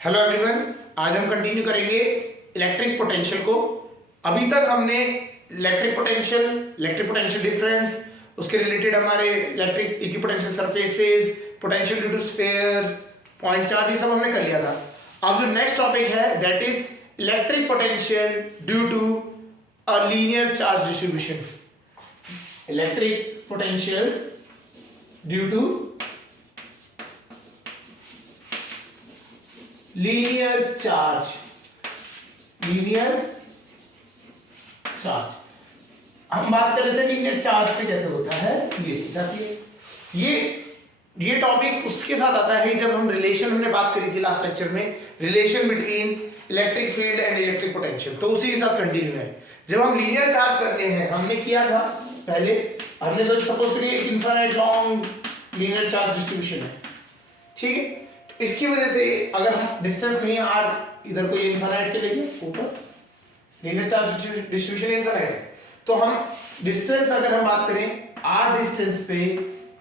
Hello everyone, आज हम continue करेंगे इलेक्ट्रिक पोटेंशियल को। अभी तक हमने इलेक्ट्रिक पोटेंशियल डिफरेंस, उसके रिलेटेड हमारे electric equipotential surfaces, potential due to sphere, point charge, ये सब हमने कर लिया था। अब जो नेक्स्ट टॉपिक है that is electric potential due to a linear charge distribution. Electric potential due to linear charge हम बात कर रहे थे लीनियर चार्ज से कैसे होता है, ये चीज आती है। ये टॉपिक उसके साथ आता है जब हम रिलेशन, हमने बात करी थी लास्ट लेक्चर में, relation between electric field and electric potential, तो उसी के साथ कंटिन्यू है। जब हम लीनियर चार्ज करते हैं, हमने किया था पहले, हमने सपोज करिए infinite long linear charge distribution है, ठीक है। इसकी वजह से अगर हम डिस्टेंस कहीं आर, इधर कोई इनफाइनाइट चले गए ऊपर, लीनियर चार्ज डिस्ट्रीब्यूशन इनफाइनाइट है, तो हम डिस्टेंस, अगर हम बात करें आर डिस्टेंस पे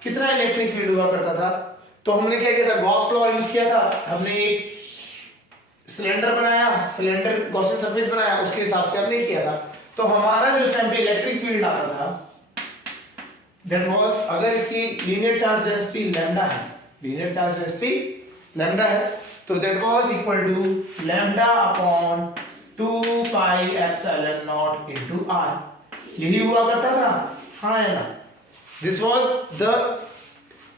कितना इलेक्ट्रिक फील्ड हुआ करता था, तो हमने क्या किया था, गॉस लॉ यूज किया था। हमने एक सिलेंडर बनाया, सिलेंडर गॉसियन सरफेस बनाया, उसके हिसाब से हमने किया था। तो हमारा जो टाइम पे इलेक्ट्रिक फील्ड आता था दैट वाज, अगर इसकी लीनियर चार्ज डेंसिटी लैम्डा है, लीनियर चार्ज डेंसिटी लैम्डा है, तो that was equal to lambda upon 2 pi epsilon naught into R. यही हुआ करता था, हाँ है ना। This was the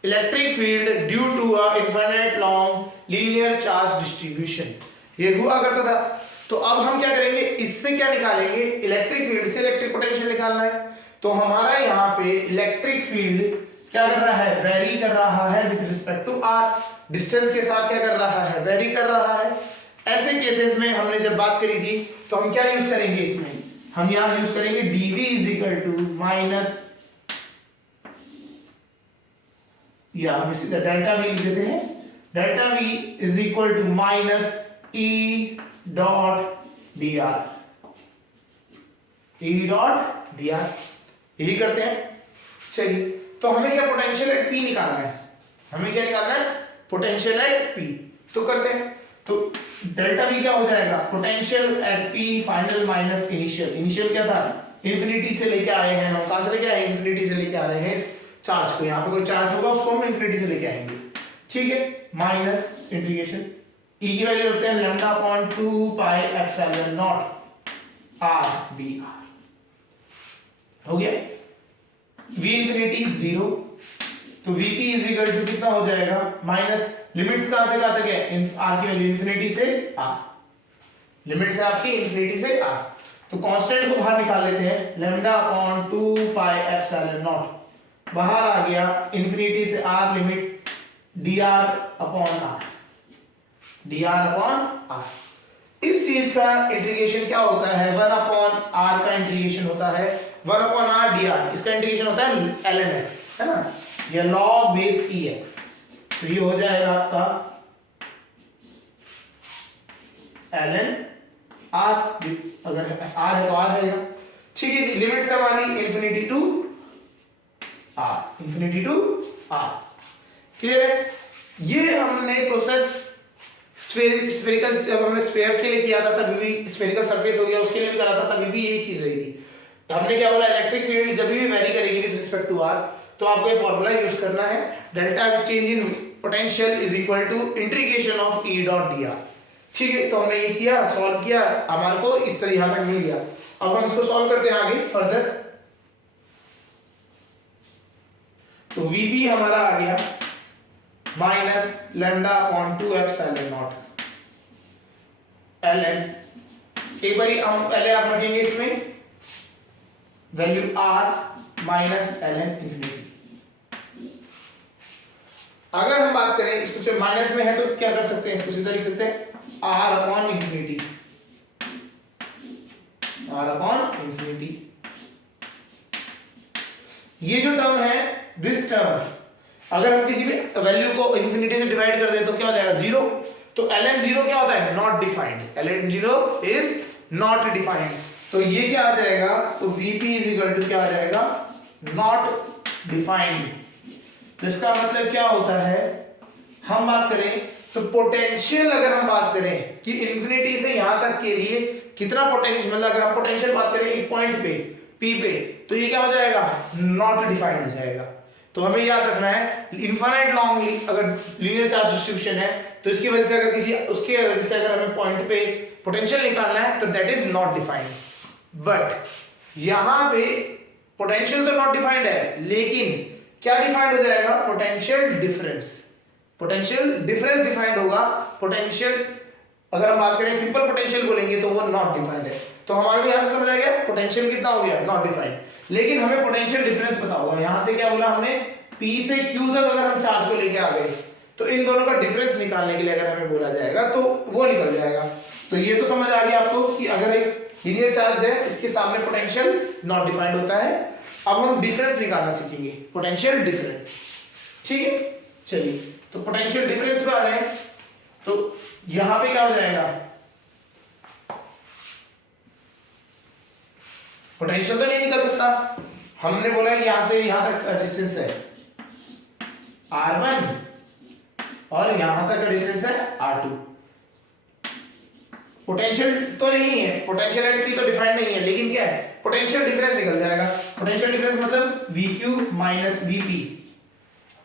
electric field due to a infinite long linear charge distribution, ये हुआ करता था। तो अब हम क्या करेंगे, इससे क्या निकालेंगे, इलेक्ट्रिक फील्ड से इलेक्ट्रिक पोटेंशियल निकालना है। तो हमारा यहाँ पे इलेक्ट्रिक फील्ड क्या कर रहा है, वेरी कर रहा है with respect to R, distance के साथ क्या कर रहा है, वेरी कर रहा है। ऐसे केसेस में हमने जब बात करी थी, तो हम क्या यूज करेंगे, इसमें हम यहां यूज करेंगे dv is equal to minus, या हम इसी डेल्टा वी लिख देते हैं, delta V is equal to minus E dot D R, E dot D R, यही करते हैं। चलिए, तो हमें क्या पोटेंशियल एट P निकालना है, हमें क्या निकालना है, पोटेंशियल एट P। तो करते हैं, तो डेल्टा V क्या हो जाएगा, potential at P final minus initial. Initial क्या था, इंफिनिटी से लेके आए हैं हम, कहां से लेके आए, इंफिनिटी से लेके आ रहे हैं इस चार्ज को, यहां पे कोई चार्ज होगा उसको हम इंफिनिटी से लेके आएंगे, ठीक है। माइनस इंटीग्रेशन E की वैल्यू होते हैं lambda upon 2 pi epsilon not R D R, हो गया। V इंफिनिटी 0, तो Vp इज इक्वल टू कितना हो जाएगा, माइनस, लिमिट्स कहां से कहां तक है, r की वैल्यू इंफिनिटी से r, लिमिट्स है आपकी इंफिनिटी से r। तो कांस्टेंट को बाहर निकाल लेते हैं, lambda upon 2 pi epsilon naught, बाहर आ गया इंफिनिटी से r, limit dr upon r, dr upon r। इस चीज का इंटीग्रेशन क्या होता है, 1 अपॉन r का इंटीग्रेशन होता है 1 अपॉन r dr, इसका इंटीग्रेशन होता है ln x, है ना, या log बेस ex। तो ये हो जाएगा आपका ln r, अगर r है तो r रहेगा, ठीक है। लिमिट से हमारी infinity to r, infinity to r, clear है। ये हमने प्रोसेस स्फेरिकल, जब हमने स्फीयर के लिए किया था तभी भी, स्फेरिकल सरफेस हो गया उसके लिए भी करा था, तभी भी यही चीज रही थी। हमने क्या बोला, इलेक्ट्रिक फील्ड जब भी वेरी करेगी विद रिस्पेक्ट टू आर, तो आपको ये फार्मूला यूज करना है, delta change in potential is equal to integration of E dot D R, ठीक है। तो हमने ये किया, सॉल्व किया, हमारे को इस तरह यहां तक मिल गया। अब हम इसको सॉल्व करते हैं आगे फर्दर। तो वीपी हमारा आ गया minus lambda upon 2 epsilon naught ln, एक बार हम पहले आप रखेंगे इसमें value r minus ln infinity. अगर हम बात करें इसको, जो माइनस में है तो क्या कर सकते हैं, इसको सीधा लिख सकते हैं r upon infinity, r upon infinity. ये जो टर्म है, दिस टर्म, अगर हम किसी भी वैल्यू को इंफिनिटी से डिवाइड कर दे तो क्या हो जाएगा, 0। तो ln 0 क्या होता है, not defined, ln 0 is not defined. तो ये क्या आ जाएगा, तो Vp इज इक्वल टू क्या आ जाएगा, नॉट डिफाइंड। तो इसका मतलब क्या होता है, हम बात करें तो पोटेंशियल अगर हम बात करें कि इंफिनिटी से यहां तक के लिए कितना पोटेंशियल, मतलब अगर हम पोटेंशियल बात करें एक पॉइंट पे P पे, तो ये क्या हो जाएगा, नॉट डिफाइंड हो जाएगा। तो हमें याद रखना है इनफाइनाइट लॉन्ग अगर लीनियर चार्ज डिस्ट्रीब्यूशन है तो इसकी वजह से अगर किसी उसके वजह से अगर हमें पॉइंट पे पोटेंशियल निकालना है तो that is not defined. But यहां पे पोटेंशियल तो नॉट डिफाइंड है, लेकिन क्या डिफाइंड हो जाएगा, potential difference. Potential difference defined होगा। पोटेंशियल अगर हम बात करें सिंपल पोटेंशियल बोलेंगे तो वो नॉट डिफाइंड है। तो हमारे को यहां से समझ आ गया पोटेंशियल कितना हो गया, नॉट डिफाइंड। लेकिन हमें पोटेंशियल डिफरेंस पता होगा। यहां से क्या बोला हमने, P से Q तक अगर हम चार्ज को लेके आ गए तो इन दोनों का डिफरेंस निकालने के लिए अगर हमें बोला जाएगा तो वो निकल जाएगा। तो ये तो समझ आ गया आपको कि अगर एक लीनियर चार्ज है इसके सामने पोटेंशियल नॉट डिफाइंड होता है। अब हम डिफरेंस निकालना सीखेंगे, पोटेंशियल डिफरेंस। ठीक है, चलिए तो पोटेंशियल डिफरेंस पे आ जाए। तो यहां पे क्या हो जाएगा, पोटेंशियल तो नहीं निकल सकता। हमने बोला कि यहां से यहां तक डिस्टेंस है R1 और यहां तक का डिस्टेंस है R2। पोटेंशियल तो नहीं है, पोटेंशियलिटी तो डिफाइंड नहीं है, लेकिन क्या है, पोटेंशियल डिफरेंस निकल जाएगा। पोटेंशियल डिफरेंस मतलब VQ माइनस VP।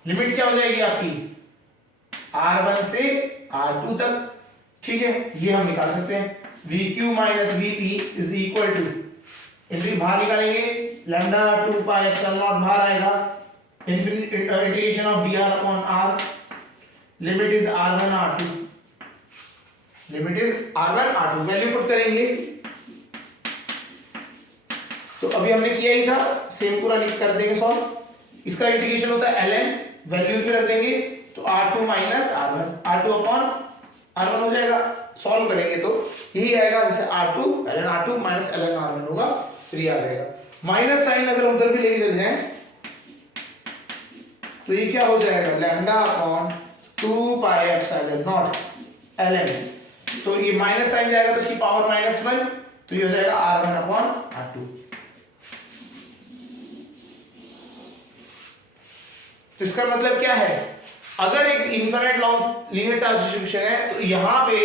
लिमिट क्या हो जाएगी आपकी, R1 से R2 तक। ठीक है, ये हम निकाल सकते हैं। VQ minus VP is equal to, integration बाहर निकालेंगे, लैम्डा 2 पाई एप्सिलॉन नॉट बाहर आएगा, integration of dr upon r, limit is R1 R2, limit is R1 R2, value put करेंगे। तो अभी हमने किया ही था, सेम पूरा लिख कर देंगे सॉल्व। इसका इंटीग्रेशन होता है ln, वैल्यूज में रख देंगे तो R2 minus R1, R2 upon R1 हो जाएगा। सॉल्व करेंगे तो यही आएगा, जैसे R2 ln R2 minus ln R1 होगा, फिर ये आ जाएगा। माइनस साइन अगर उधर भी लेके चले जाएं तो ये क्या हो जाएगा, lambda upon 2 pi epsilon naught ln, तो ये माइनस साइन जाएगा तो इसकी पावर -1, तो ये हो जाएगा R1 अपॉन R2। तो इसका मतलब क्या है, अगर एक infinite long linear charge distribution है तो यहां पे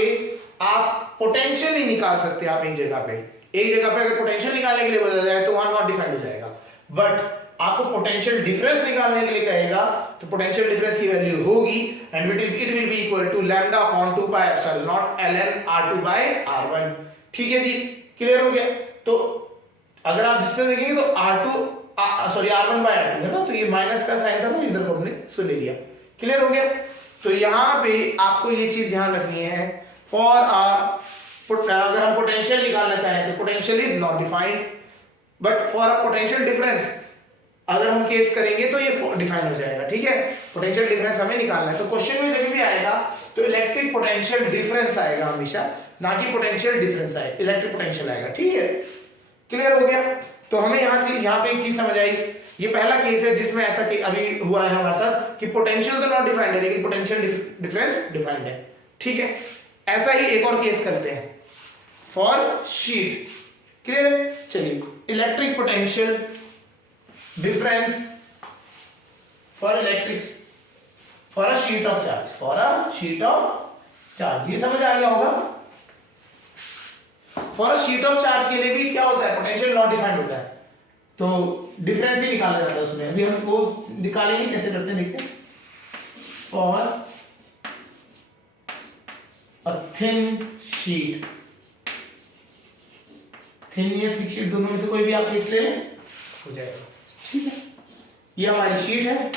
आप पोटेंशियल ही निकाल सकते हैं। आप एक जगह पे अगर पोटेंशियल निकालने के लिए बोला जाए तो वहां नॉट डिफाइंड हो जाएगा। बट आपको पोटेंशियल डिफरेंस निकालने के लिए कहेगा तो पोटेंशियल डिफरेंस की वैल्यू होगी and it will be equal to lambda upon 2 pi epsilon naught ln R2 by R1। ठीक है जी, क्लियर हो गया। तो अगर आप डिस्टेंस देखेंगे तो R1 बाय R2 है ना, तो ये माइनस का साइन था तो इधर को हमने इसको ले लिया। क्लियर हो गया। तो यहां पे आपको ये चीज ध्यान रखनी है, अगर हम पोटेंशियल निकालना चाहें तो potential is not defined, but for a potential difference अगर हम केस करेंगे तो ये डिफाइन हो जाएगा। ठीक है, पोटेंशियल डिफरेंस हमें निकालना है। तो क्वेश्चन में जब भी आएगा तो इलेक्ट्रिक पोटेंशियल डिफरेंस आएगा हमेशा, ना कि पोटेंशियल डिफरेंस आए, इलेक्ट्रिक पोटेंशियल आएगा। ठीक है, क्लियर हो गया। तो हमें यहाँ पे एक चीज समझ आई, ये पहला केस है जिसमें ऐसा अभी हुआ है हमारे साथ कि पोटेंशियल तो नॉट डिफाइंड है लेकिन पोटेंशियल डिफरेंस डिफाइंड है। ठीक है, ऐसा ही एक और केस करते हैं फॉर शीट। क्लियर, चलिए electric potential difference for a sheet of charge, ये समझ आ गया होगा। For a sheet of charge के लिए भी क्या होता है, पोटेंशियल नॉट डिफाइंड होता है, तो डिफरेंस ही निकाला जाता है उसमें। अभी हम वो निकालेंगे, कैसे करते हैं देखते हैं। For a thin sheet, thin या थिक शीट दोनों में से कोई भी आप केस ले लें हो जाएगा। ठीक है, ये हमारी शीट है,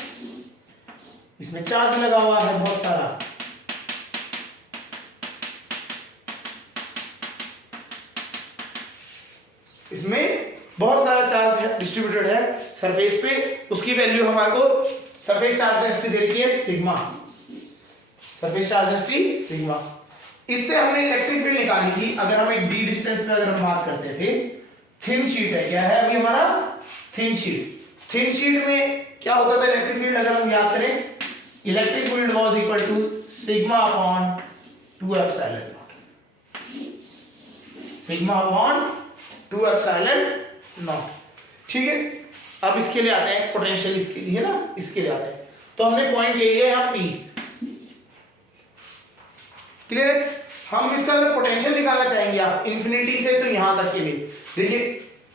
इसमें चार्ज लगा हुआ है बहुत सारा। इसमें बहुत सारा चार्ज है, डिस्ट्रीब्यूटेड है सरफेस पे। उसकी वैल्यू हमारे को सरफेस चार्ज डेंसिटी दे रखी है sigma, surface charge density sigma. इससे हमने इलेक्ट्रिक फील्ड निकाली थी। अगर हम एक डी डिस्टेंस में अगर हम बात करते थे, थिन शीट है, क्या है अभी हमारा थिन शीट। थिन शीट में क्या होता था इलेक्ट्रिक फील्ड, अगर हम याद करें, electric field was equal to sigma upon 2 epsilon naught, sigma upon 2 epsilon naught. ठीक है, अब इसके लिए आते हैं, पोटेंशियल इसके लिए ना, इसके लिए आते हैं। तो हमने पॉइंट ले लिया यहाँ P, क्लियर है? हम इसका अगर पोटेंशियल निकालना चाहेंगे आप इन्फिनिटी से तो यहां तक के लिए, देखिए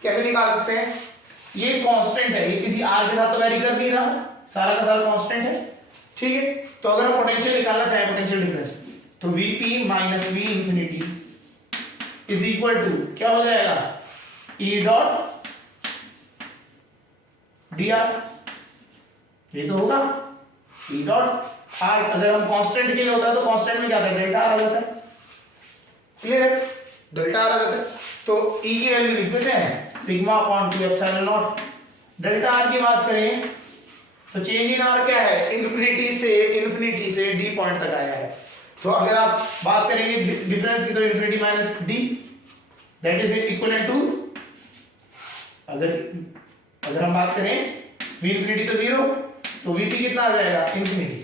कैसे निकाल सकते हैं। ये कांस्टेंट है, ये किसी आर के साथ तो वेरी कर नहीं रहा, सारा का सारा कांस्टेंट है, ठीक है। तो अगर हम पोटेंशियल निकालना चाहें, पोटेंशियल डिफरेंस, तो Vp minus V infinity is equal to क्या हो जाएगा, ई डॉट डी आर, ये तो होगा ई डॉट आर। अगर हम कांस्टेंट के लिए होता है तो कांस्टेंट में क्या था, डेल्टा आर आ जाता है, क्लियर है, डेल्टा आर आ जाता है। तो ई की वैल्यू लिख देते हैं sigma upon 2 epsilon not. Delta R की बात करें तो चेंज इन आर क्या है, इन्फिनिटी से डी पॉइंट तक आया है। तो अगर आप बात करेंगे डिफरेंस की तो infinity minus D that is equal to, अगर हम बात करें वी इंफिनिटी तो 0, तो वीपी कितना आ जाएगा, इंफिनिटी,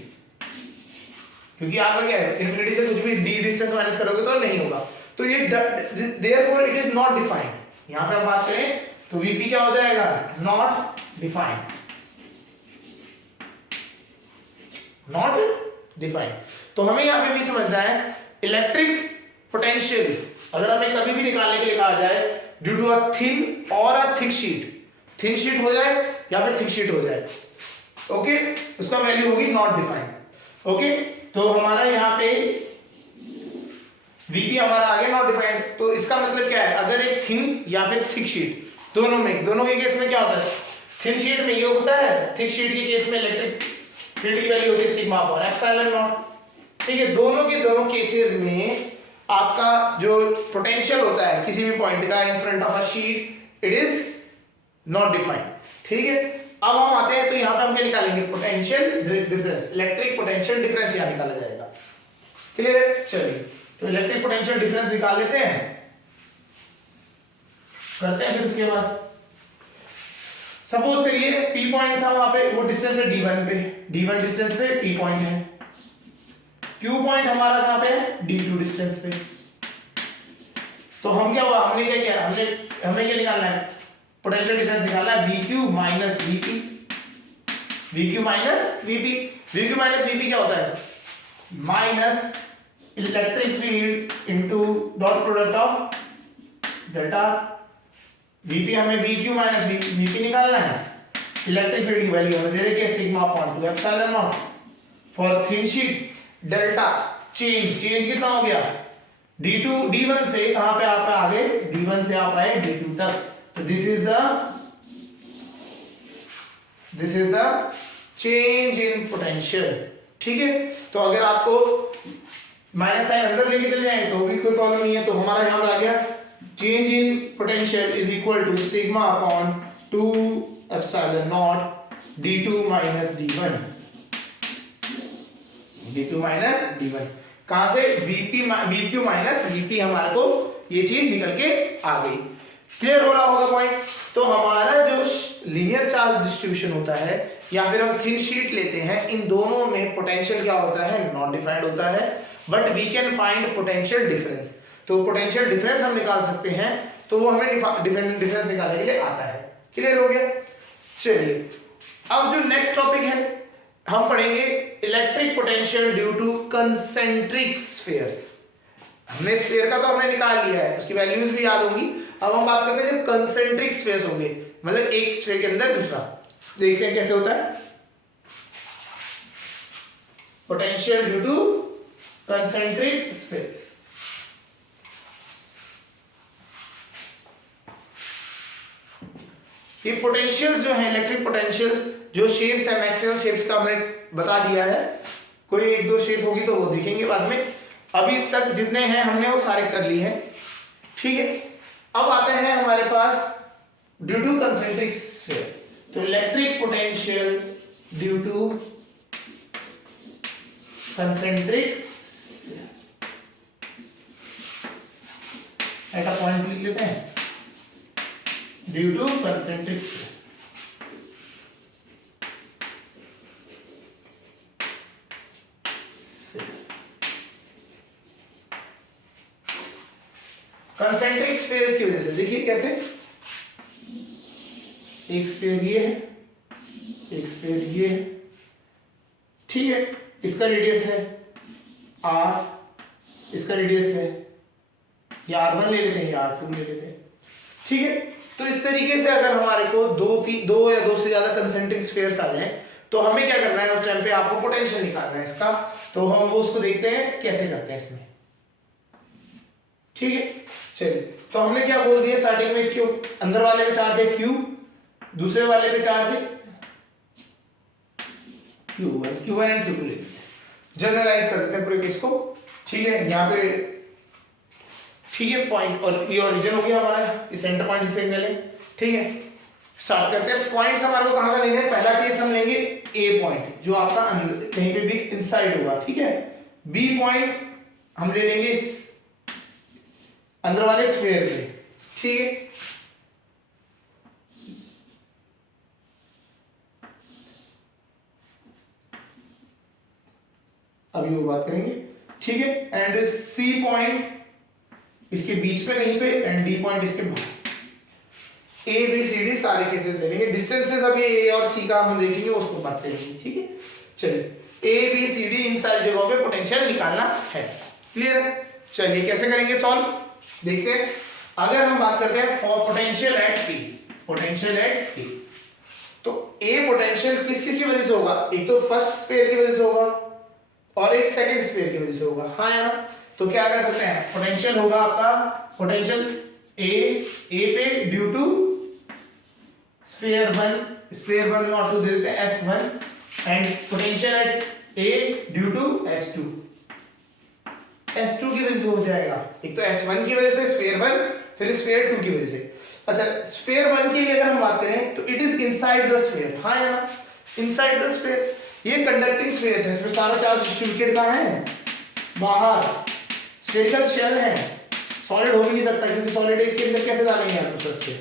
क्योंकि आपका क्या है इंफिनिटी से कुछ भी डी डिस्टेंस माइनस करोगे तो नहीं होगा। तो ये therefore it is not defined. यहां पे हम बात करें तो वीपी क्या हो जाएगा, नॉट डिफाइंड, नॉट डिफाइंड। तो हमें यहां पे भी समझना है इलेक्ट्रिक पोटेंशियल अगर हमें कभी भी निकालने के लिए कहा जाए ड्यू टू अ थिन और a thick sheet, thin sheet हो जाए या फिर थिक शीट हो जाए, ओके, उसका वैल्यू होगी नॉट डिफाइंड। ओके, तो हमारा यहाँ पे वीपी हमारा आ गया नॉट डिफाइंड। तो इसका मतलब क्या है, अगर एक थिन या फिर थिक शीट, दोनों के केस में क्या होता है, थिन शीट में ये होता है, थिक शीट के केस में इलेक्ट्रिक फील्ड की वैल्यू होती है सिग्मा अपॉन एप्सिलॉन नॉट, ठीक है। दोनों केसेस में आपका जो पोटेंशियल होता है किसी भी पॉइंट का in front of a sheet it is not defined, ठीक है। अब हम आते हैं तो यहां पे हम क्या निकालेंगे, potential difference, electric potential difference यहां निकाला जाएगा, क्लियर है। चलिए तो इलेक्ट्रिक पोटेंशियल डिफरेंस निकाल लेते हैं, करते हैं फिर उसके बाद सपोज करिए P पॉइंट था वहां पे, वो डिस्टेंस है D1 पे, D1 डिस्टेंस पे P पॉइंट है, Q पॉइंट हमारा कहां पे है, D2 डिस्टेंस पे। तो हम क्या हुआ, हमने क्या किया, हमें क्या निकालना है, पोटेंशियल डिफरेंस निकालना है VQ minus VP, VQ minus VP। VQ minus VP क्या होता है, minus electric field into dot product of delta. VP हमें VQ माइनस VP निकालना है, इलेक्ट्रिक फील्ड की वैल्यू हमें दे रखी है sigma upon 2 epsilon not for thin sheet. Delta change कितना हो गया, D1 से कहां पे आप आ गए, D1 से आप आए D2 तक। तो this is the change in potential, ठीक है। तो अगर आपको माइनस साइन अंदर लेके चले जाएंगे तो भी कोई प्रॉब्लम नहीं है। तो हमारा यहां आ गया change in potential is equal to sigma upon 2 epsilon naught D2 minus D1, D2 minus D1, कहां से, VQ माइनस VP, हमारे को ये चीज निकल के आ गई। क्लियर हो रहा होगा पॉइंट। तो हमारा जो लीनियर चार्ज डिस्ट्रीब्यूशन होता है या फिर हम थिन शीट लेते हैं, इन दोनों में पोटेंशियल क्या होता है, नॉट डिफाइंड होता है, but we can find potential difference. तो पोटेंशियल डिफरेंस हम निकाल सकते हैं, तो वो हमें डिफरेंस निकालने के लिए आता है। क्लियर हो गया। चलिए अब जो नेक्स्ट टॉपिक है हम पढ़ेंगे electric potential due two concentric spheres. हमने स्फीयर का तो हमने निकाल लिया है, उसकी वैल्यूज भी याद होंगी। अब हम बात करते हैं जब कंसेंट्रिक स्फीयर्स होंगे, मतलब एक स्फीयर के अंदर दूसरा, देखते हैं कैसे होता है potential due two concentric spheres. ये पोटेंशियल्स जो है इलेक्ट्रिक पोटेंशियल्स, जो शेप्स है मैक्सिमम शेप्स का हमने बता दिया है, कोई एक दो शेप होगी तो वो देखेंगे बाद में। अभी तक जितने हैं हमने वो सारे कर लिए हैं, ठीक है। अब आते हैं हमारे पास ड्यू टू कंसेंट्रिक स्फीयर, तो electric potential due two concentric at a point लिख लेते हैं, due two concentric sphere. Concentric spheres की वजह से देखिए कैसे, एक स्फीयर ये है, एक स्फीयर ये है, ठीक है, इसका रेडियस है r, इसका रेडियस है, या R1 ले लेते हैं या R2 ले लेते हैं, ठीक है। तो इस तरीके से अगर हमारे को दो या दो से ज्यादा कंसेंट्रिक स्फीयर्स आ जाए तो हमें क्या करना है, उस टाइम पे आपको पोटेंशियल निकालना है इसका। तो हम वो उसको देखते हैं कैसे करते हैं इसमें, ठीक है। चलिए, तो हमने क्या बोल दिया स्टार्टिंग में, इसके अंदर वाले पे चार्ज है Q, दूसरे वाले पे चार्ज है Q1 एंड Q2 ले, जनरलाइज कर देते हैं पूरे केस को, ठीक है। यहाँ पे ठीक है पॉइंट, और ये ओरिजिन हो गया हमारा, ये सेंटर पॉइंट जिसे ले, ठीक है। स्टार्ट करते हैं। पॉइंट्स हमारे को कहां का लेना है, पहला केस हम लेंगे ए पॉइंट जो आपका अंदर कहीं पे भी इनसाइड होगा, ठीक है। बी पॉइंट हम ले लेंगे इस अंदर वाले स्फीयर से, ठीक है। अभी वो बात करेंगे, ठीक है। एंड सी पॉइंट इसके बीच पे कहीं पे, एंड डी पॉइंट इसके बाहर। ए बी सी डी सारे केसेस ले लेंगे, डिस्टेंसेस अभी ए और सी का हम देखेंगे, उसको बात करेंगे, ठीक है। चलिए, ए बी सी डी इन सारी जगहों पे पोटेंशियल निकालना है, क्लियर है। चलिए कैसे करेंगे सॉल्व, देखते हैं। अगर हम बात करते हैं for potential at T, potential at T, तो ए पोटेंशियल किस किस की वजह से होगा, एक तो फर्स्ट स्फीयर की वजह से होगा और एक सेकंड स्फीयर की वजह से होगा, हाँ या ना। तो क्या कर सकते हैं, पोटेंशियल होगा आपका, पोटेंशियल ए पे ड्यू टू स्फीयर 1 में ऑटो दे देते हैं S1, and potential at A due to S2 की वजह से हो जाएगा। एक तो S1 की वजह से स्फीयर 1, फिर स्फीयर 2 की वजह से। अच्छा, स्फीयर 1 की अगर हम बात करें तो it is inside the sphere, हाँ या ना, इनसाइड द स्फीयर। ये कंडक्टिंग स्फीयर है, इसमें सारा चार्ज डिस्ट्रीब्यूटेड कहां है, बाहर। स्फेरिकल शेल है, सॉलिड हो भी नहीं सकता क्योंकि सॉलिड के अंदर कैसे डालेंगे आप उसके,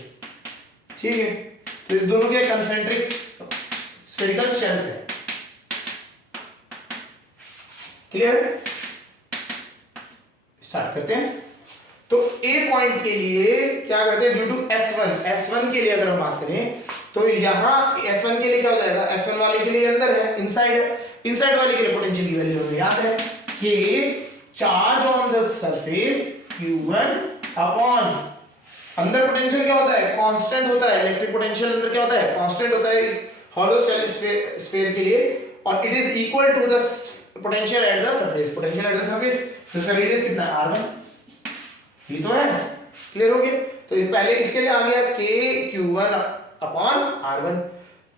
ठीक है। तो ये दोनों के कंसेंट्रिक स्फेरिकल शेल्स है, क्लियर। स्टार्ट करते हैं। तो ए पॉइंट के लिए क्या करते हैं, ड्यू टू S1 के लिए अगर हम बात करें तो यहां S1 के लिए क्या हो जाएगा, S1 वाले के लिए अंदर है, इनसाइड है, इनसाइड वाले के लिए पोटेंशियल की वैल्यू हमें याद है कि charge on the surface Q1 upon, अंदर पोटेंशियल क्या होता है, कांस्टेंट होता है, इलेक्ट्रिक पोटेंशियल अंदर क्या होता है, कांस्टेंट होता है हॉलो शेल स्फीयर के लिए, और it is equal to the potential at the surface, potential at the surface. तो इसका रेडियस कितना है, R1, ये तो है, क्लियर हो गया। तो ये पहले इसके लिए आ गया K Q1 अपॉन R1।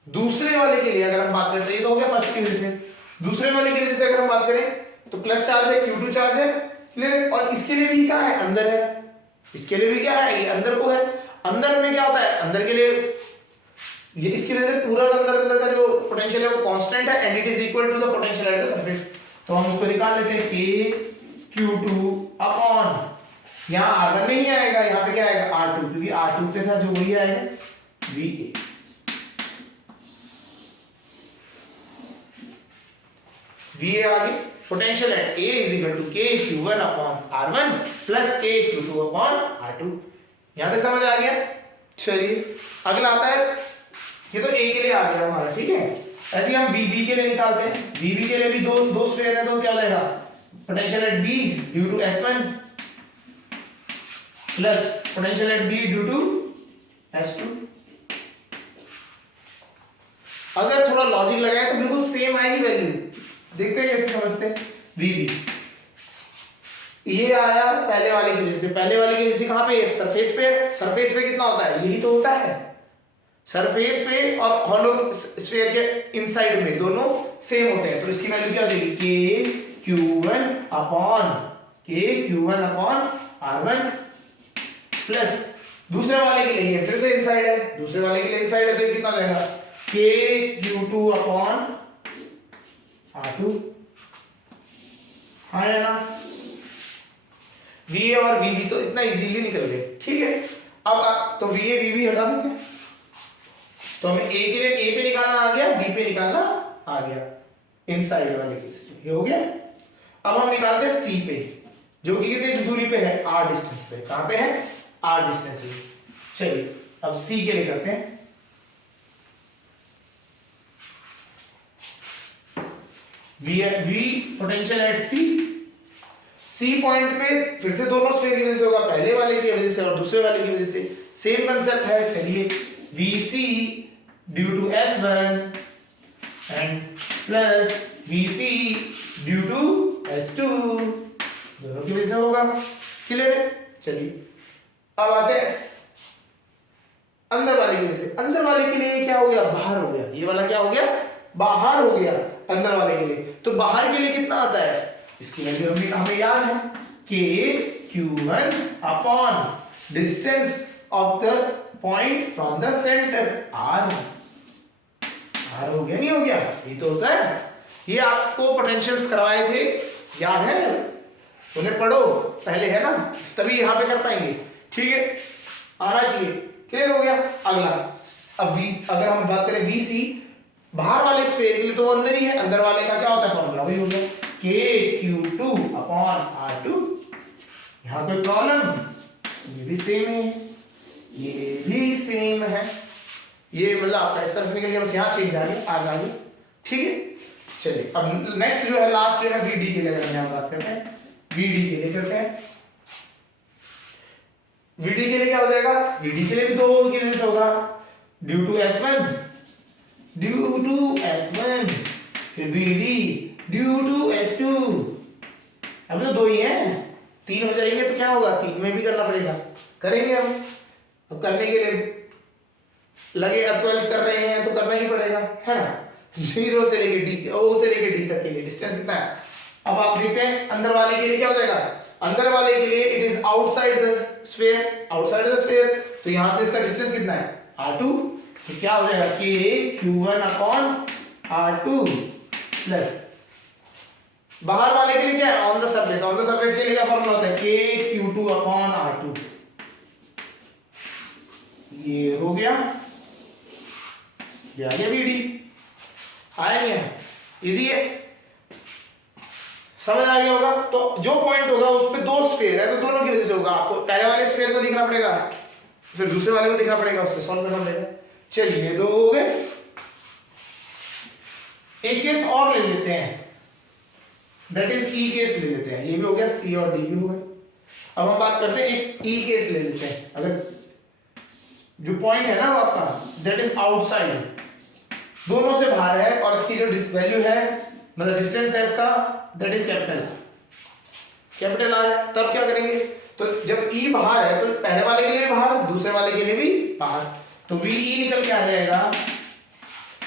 दूसरे वाले के लिए अगर हम बात करते हैं, तो हो गया फर्स्ट की वजह से, दूसरे वाले की वजह से अगर हम बात करें तो प्लस चार्ज है, Q2 चार्ज है, क्लियर। और इसके लिए भी क्या है, अंदर है, इसके लिए भी क्या है, ये अंदर को है। अंदर में क्या होता है, अंदर के लिए ये इसकी वजह से पूरा अंदर का जो पोटेंशियल है वो कांस्टेंट है, and it is equal to the potential at the surface. तो हम उसको निकाल लेते हैं K Q2 अपॉन, यहाँ R1 नहीं आएगा, यहाँ पे क्या आएगा R2, क्योंकि R2 के साथ जो वही आएगा VA। VA आ गई, potential at A is equal to K Q1 upon R1 plus K Q2 upon R2। यहां तक समझ आ गया। चलिए अगला आता है, ये तो A के लिए आ गया हमारा, ठीक है। ऐसे ही हम BB के लिए निकालते हैं। BB के लिए भी दो स्फीयर है, तो क्या लेगा, potential at B due to S1 plus potential at B due to S2। अगर थोड़ा लॉजिक लगाए तो बिल्कुल सेम आएगी वैल्यू, देखते हैं कैसे समझते हैं। VB ये आया पहले वाले की वजह से, पहले वाले की वजह से कहां पे, सरफेस पे। सरफेस पे कितना होता है, यही तो होता है, सरफेस पे और हॉलो स्फीयर के इनसाइड में दोनों सेम होते हैं। तो इसकी वैल्यू क्या हो जाएगी, K Q1 upon R1 plus दूसरे वाले के लिए फिर से इनसाइड है, दूसरे वाले के लिए इनसाइड है, तो कितना हो जाएगा, K Q2 अपॉन R2, हाँ या ना। VA और VB तो इतना इजीली निकल गए, ठीक है। अब तो VA VB हटा देते हैं, तो हमें A के लिए A पे निकालना आ गया, B पे निकालना आ गया, इनसाइड वाले केस ये हो गया। अब हम निकालते हैं C पे, जो कि कितनी दूरी पे है, R डिस्टेंस पे। कहां पे है, R डिस्टेंस पे। चलिए अब C के लिए करते हैं। V potential at C C point पे फिर से दोनों स्फीयर की वजह से होगा, पहले वाले की वजह से और दूसरे वाले की वजह से, सेम कंसेप्ट है। चलिए VC due to S1 and plus VC due to S2 दोनों की वजह से होगा। क्लियर है? चलिए अब आते हैं अंदर वाले की वजह से। अंदर वाले के लिए क्या हो गया? बाहर हो गया। ये वाला क्या हो गया? बाहर हो गया अंदर वाले के लिए। तो बाहर के लिए कितना आता है? इसकी वैल्यू हमें याद है, KQ1 upon distance of the point from the centre R हो गया, नहीं हो गया? ये तो होता है। ये आपको पोटेंशियल्स करवाए थे, याद है? उन्हें पढ़ो पहले, है ना? तभी यहां पे कर पाएंगे। ठीक है, आना चाहिए। क्लियर हो गया? अगला अब अगर हम बात करें VC, बाहर वाले स्फीयर के लिए तो अंदर ही है, अंदर वाले का क्या होता है? फॉर्मूला वही हो गया, KQ2 अपॉन R2। यहां कोई प्रॉब्लम? ये भी सेम है, ये भी सेम है। ये मतलब आपका इस तरह से निकल गया, बस यहाँ चेंज आगे। ठीक है, चलिए अब नेक्स्ट जो है, लास्ट जो है VD के लिए हम बात करते हैं। VD के लिए करते हैं। VD के लिए क्या हो जाएगा? VD के लिए भी दो की वजह से होगा, ड्यू टू S1 फिर VD ड्यू टू S2। अब तो दो ही हैं, तीन हो जाएंगे तो क्या होगा? तीन में भी करना पड़ेगा, करेंगे हम। अब करने के लिए लगे, अब 12 कर रहे हैं तो करना ही पड़ेगा, है ना? 0 से लेके D, O से लेके D तक के लिए डिस्टेंस कितना है? अब आप देखते हैं अंदर वाले के लिए क्या हो जाएगा? अंदर वाले के लिए it is outside the sphere, तो यहां से इसका डिस्टेंस कितना है? R2। तो क्या हो जाएगा? KQ1 अपॉन R2 प्लस बाहर वाले के लिए क्या है? ऑन द सरफेस के लिए क्या फॉर्मूला होता है? KQ2 upon R2। ये हो गया, ये आ गया VD। आया नहीं है? इजी है, समझ आ गया होगा। तो जो पॉइंट होगा उस पे दो स्फीयर है, तो दोनों की वजह से होगा। आपको पहले वाले स्फीयर को दिखना पड़ेगा, फिर दूसरे वाले को दिखना पड़ेगा, उससे सॉल्व करना पड़ेगा। चलिए दो हो गए, एक केस और ले लेते हैं, दैट इज E केस ले लेते हैं। ये भी हो गया, C और D भी हो गए। अब हम बात करते हैं एक E केस ले लेते हैं। अगर जो पॉइंट है ना वो आपका दैट इज आउटसाइड, दोनों से बाहर है, और इसकी जो वैल्यू है, मतलब डिस्टेंस है इसका, दैट इज कैपिटल R है। तब क्या करेंगे? तो जब E बाहर है तो पहले वाले के लिए बाहर, दूसरे वाले के लिए भी बाहर, तो VE निकल के आ जाएगा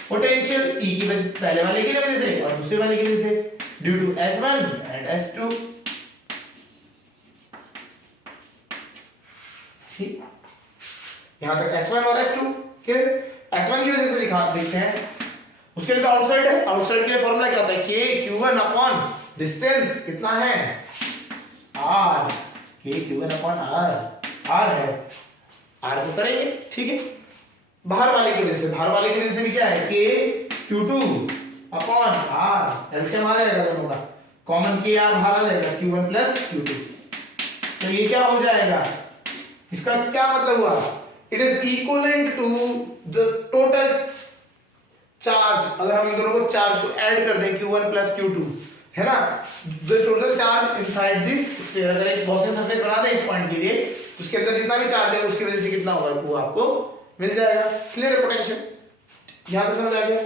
पोटेंशियल E की पहले वाले की वजह से और दूसरे वाले की वजह से, due to S1 and S2। ठीक, यहां तक S1 और S2 क्लियर। S1 की वजह से देखते हैं, उसके लिए तो आउटसाइड है, आउटसाइड के लिए फॉर्मूला क्या होता है? KQ1 अपॉन डिस्टेंस कितना है? R। KQ1 अपॉन R है, R को करेंगे। ठीक है, बाहर वाले की वजह से भी क्या है? KQ2 अपॉन R, एलसीएम आ जाएगा दोनों का, कॉमन KR बाहर आ जाएगा, Q1 प्लस Q2। तो ये क्या हो जाएगा? इसका क्या मतलब हुआ? It is equivalent to the total charge. अगर हम इन दोनों को चार्ज को ऐड कर दें, Q1 प्लस Q2, है ना, the total charge inside this sphere. अगर एक गॉसियन सरफेस बना दें इस पॉइंट के लिए, उसके अंदर जितना भी चार्ज है उसकी वजह से कितना होगा वो आपको मिल जाएगा। क्लियर है पोटेंशियल? यहां तक समझ आ गया?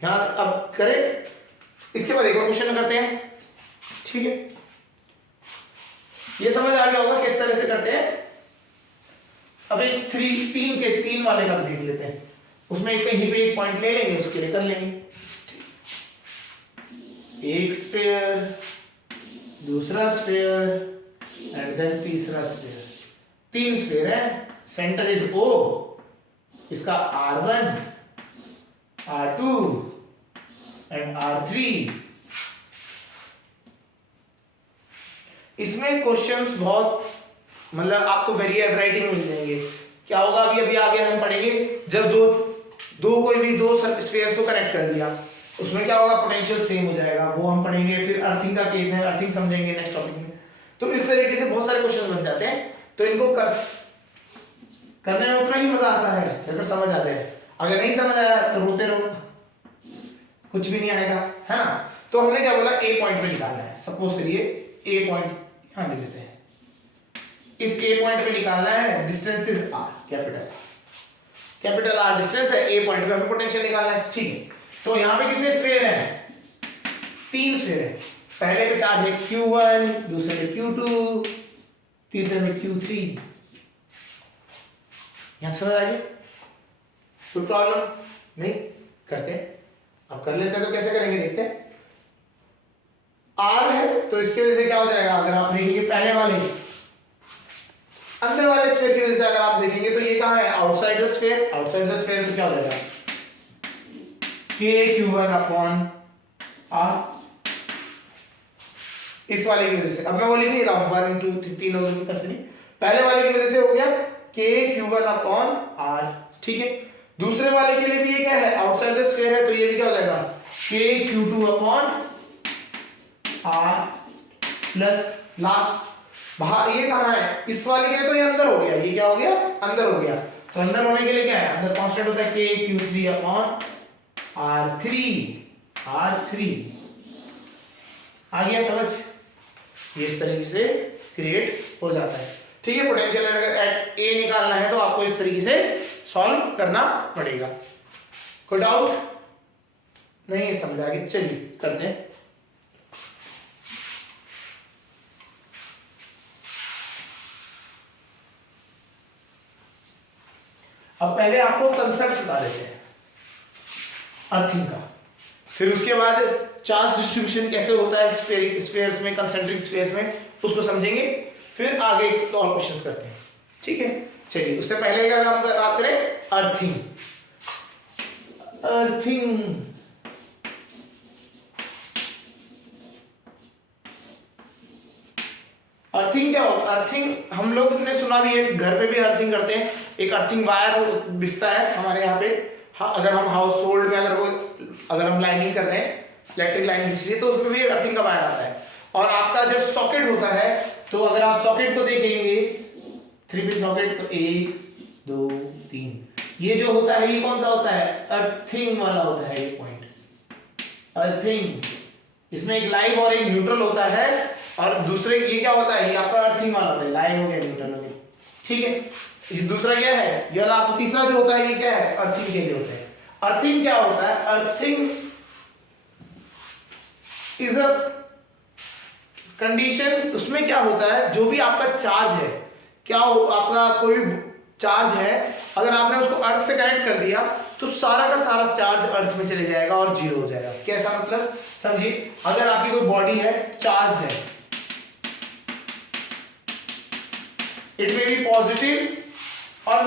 यहां अब करें, इसके बाद एक और क्वेश्चन करते हैं। ठीक है, ये समझ आ गया होगा किस तरह से करते हैं। अब एक तीन वाले का देख लेते हैं, उसमें कहीं पे एक पॉइंट ले लेंगे, उसके लिए कर लेंगे। एक स्फीयर, दूसरा स्फीयर एंड देन तीसरा स्फीयर। तीन स्फीयर है, सेंटर इज O, इसका R1, R2 एंड R3। इसमें क्वेश्चंस बहुत मतलब आपको वैरायटी में मिल जाएंगे। क्या होगा अभी आगे हम पढ़ेंगे, जब कोई भी दो स्फीयर्स को कनेक्ट कर दिया, उसमें क्या होगा? पोटेंशियल सेम हो जाएगा, वो हम पढ़ेंगे। फिर अर्थिंग का केस है, अर्थिंग समझेंगे नेक्स्ट टॉपिक में। तो इस तरीके से बहुत सारे क्वेश्चन बन जाते हैं, तो इनको करने में उतना ही मजा आता है अगर समझ आ जाए। अगर नहीं समझ आया तो रोते रहो, कुछ भी नहीं आएगा, है ना। तो हमने क्या बोला? ए पॉइंट पे निकालना है। सपोज करिए ए पॉइंट यहां ले लेते हैं, इस ए पॉइंट पे निकालना है, distance is R, capital R distance है, ए पॉइंट पे हमें पोटेंशियल निकालना है। ठीक है, तो यहां पे कितने स्फीयर हैं, 3 स्फीयर है। पहले पे चार्ज है Q1, दूसरे पे Q2, तीसरे में Q3। यहां समझ आ गया? कोई प्रॉब्लम नहीं? करते हैं, अब कर लेते हैं तो कैसे करेंगे देखते हैं। R है तो इसके वजह से क्या हो जाएगा, अगर आप देखेंगे पहले वाले अंदर वाले स्फीयर की वजह से अगर आप देखेंगे तो ये कहां है, outside the sphere, outside the sphere तो क्या हो जाएगा, KQ1 अपॉन R, इस वाले की वजह से। अब मैं वो लिख नहीं रहा हूं 1 2 3 होगा की तरफ से नहीं, पहले वाले की वजह से हो गया KQ1 अपॉन R। ठीक है, दूसरे वाले के लिए भी ये क्या है, आउटसाइड द स्फीयर है, तो ये भी क्या हो जाएगा, KQ2 upon R plus last बाहर ये कहां है, इस वाले के लिए तो ये अंदर हो गया, ये क्या हो गया, अंदर हो गया। तो अंदर होने के लिए क्या है, अंदर कांस्टेंट होता है KQ3 अपॉन R3 आ गया समझ? ये इस तरीके से क्रिएट हो जाता है। ठीक है, पोटेंशियल अगर एट ए निकालना है तो आपको इस तरीके से सॉल्व करना पड़ेगा। कोई डाउट नहीं समझ आ गया? चलिए करते हैं। अब पहले आपको कंसेप्ट बता देते हैं अर्थिंग का, फिर उसके बाद चार्ज डिस्ट्रीब्यूशन कैसे होता है स्फीयर्स में, कंसेंट्रिक स्फीयर्स में, उसको समझेंगे, फिर आगे तो और क्वेश्चंस करते हैं। ठीक है, चलिए उससे पहले अगर हम बात करें अर्थिंग, अर्थिंग क्या होता है? अर्थिंग हम लोग ने सुना भी है, घर पे भी अर्थिंग करते हैं। एक अर्थिंग वायर बिछता है हमारे यहाँ पे, अगर हम हाउस होल्ड में अगर हम लाइनिंग कर रहे हैं, इलेक्ट्रिक लाइन बिछ रही है, तो उसमें भी अर्थिंग का वायर आता है। और आपका जब सॉकेट होता है, तो अगर आप सॉकेट को देखेंगे 3 पिन सॉकेट, तो 1 2 3, ये जो होता है ये कौन सा होता है, अर्थिंग वाला होता है। ये पॉइंट अर्थिंग, इसमें एक लाइव और एक न्यूट्रल होता है, और दूसरे ये क्या होता है, ये आपका अर्थिंग वाला होता है, लाइव हो गया, न्यूट्रल हो गया। ठीक है, ये दूसरा क्या है, ये वाला तीसरा जो होता है ये क्या है, अर्थिंग के लिए होता है। अर्थिंग क्या होता है, अर्थिंग इज अ कंडीशन, उसमें क्या होता है, जो भी आपका चार्ज है, क्या हो आपका कोई चार्ज है, अगर आपने उसको अर्थ से कनेक्ट कर दिया तो सारा का सारा चार्ज अर्थ में चले जाएगा और जीरो हो जाएगा। कैसा मतलब समझिए, अगर आपकी कोई बॉडी है, चार्ज है, इट मे बी पॉजिटिव और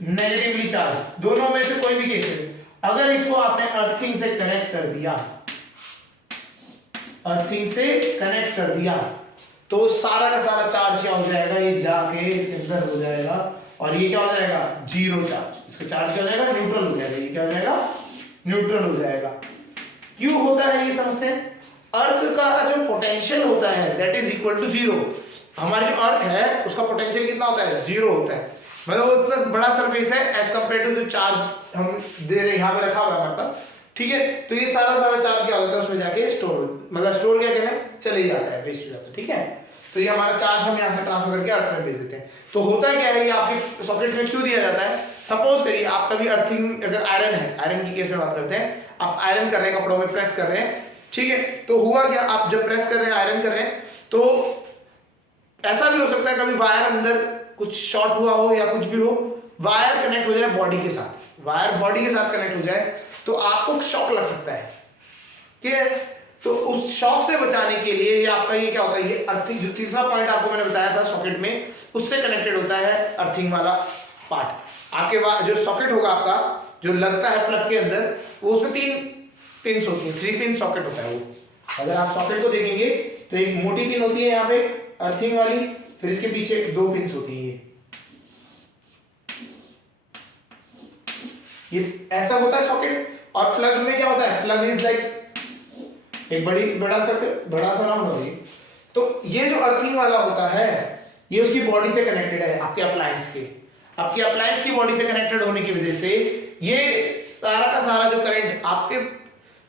नेगेटिवली चार्ज, दोनों में से कोई भी केस है, अगर इसको आपने अर्थिंग से कनेक्ट कर दिया, अर्थिंग से कनेक्ट कर दिया, तो सारा का सारा चार्ज क्या हो जाएगा, ये जाके इसके अंदर हो जाएगा, और ये क्या हो जाएगा, जीरो चार्ज। इसका चार्ज क्या हो जाएगा, न्यूट्रल हो जाएगा। ये क्या हो जाएगा, न्यूट्रल हो जाएगा। क्यों होता है ये समझते हैं। अर्थ का जो पोटेंशियल होता है that is equal to zero. हमारी जो अर्थ है उसका पोटेंशियल कितना होता है, जीरो होता है। मतलब वो इतना बड़ा सरफेस है एज कंपेयर टू जो चार्ज हम दे रहे हैं, यहाँ पे रखा हुआ है हमारे पास। ठीक है, तो ये सारा चार्ज क्या होता है, उसमें जाके स्टोर, मतलब स्टोर क्या कहते हैं, चले जाता है, वेस्ट हो जाता है। ठीक है, तो ये हमारा चार्ज हम यहाँ से ट्रांसफर करके अर्थ में भेज देते हैं। तो होता क्या है, ये आपके सॉकेट्स में क्यों दिया जाता है। सपोज करिए आपका भी अर्थिंग, अगर आयरन है, आयरन की केस में बात करते हैं, आप आयरन कर रहे हैं, कपड़ों में प्रेस कर रहे हैं। ठीक है, तो हुआ क्या, आप जब प्रेस कर रहे हैं, आयरन कर रहे हैं, तो ऐसा भी हो सकता है कभी वायर अंदर कुछ शॉर्ट हुआ हो या कुछ भी हो, वायर कनेक्ट हो जाए बॉडी के साथ, वायर बॉडी के साथ कनेक्ट हो जाए, तो आपको शॉक लग सकता है। ठीक है, तो उस शॉक से बचाने के लिए ये आपका ये क्या होता है, ये अर्थिंग, जो तीसरा पॉइंट आपको मैंने बताया था सॉकेट में, उससे कनेक्टेड होता है अर्थिंग वाला पार्ट। आपके बाद जो सॉकेट होगा आपका, जो लगता है प्लग के अंदर, वो उसमें 3 पिन होती है, 3 पिन सॉकेट होता है वो। अगर आप सॉकेट को देखेंगे तो एक मोटी पिन होती है यहाँ पे अर्थिंग वाली, फिर इसके पीछे 2 पिन होती है। ये ऐसा होता है सॉकेट। और प्लग में क्या होता है, प्लग इज लाइक एक बड़ा सा राउंड होती है। तो ये जो अर्थिंग वाला होता है, ये उसकी बॉडी से कनेक्टेड है, आपके अप्लायंस के, आपके अप्लायंस की बॉडी से कनेक्टेड होने की वजह से ये सारा का सारा जो करंट आपके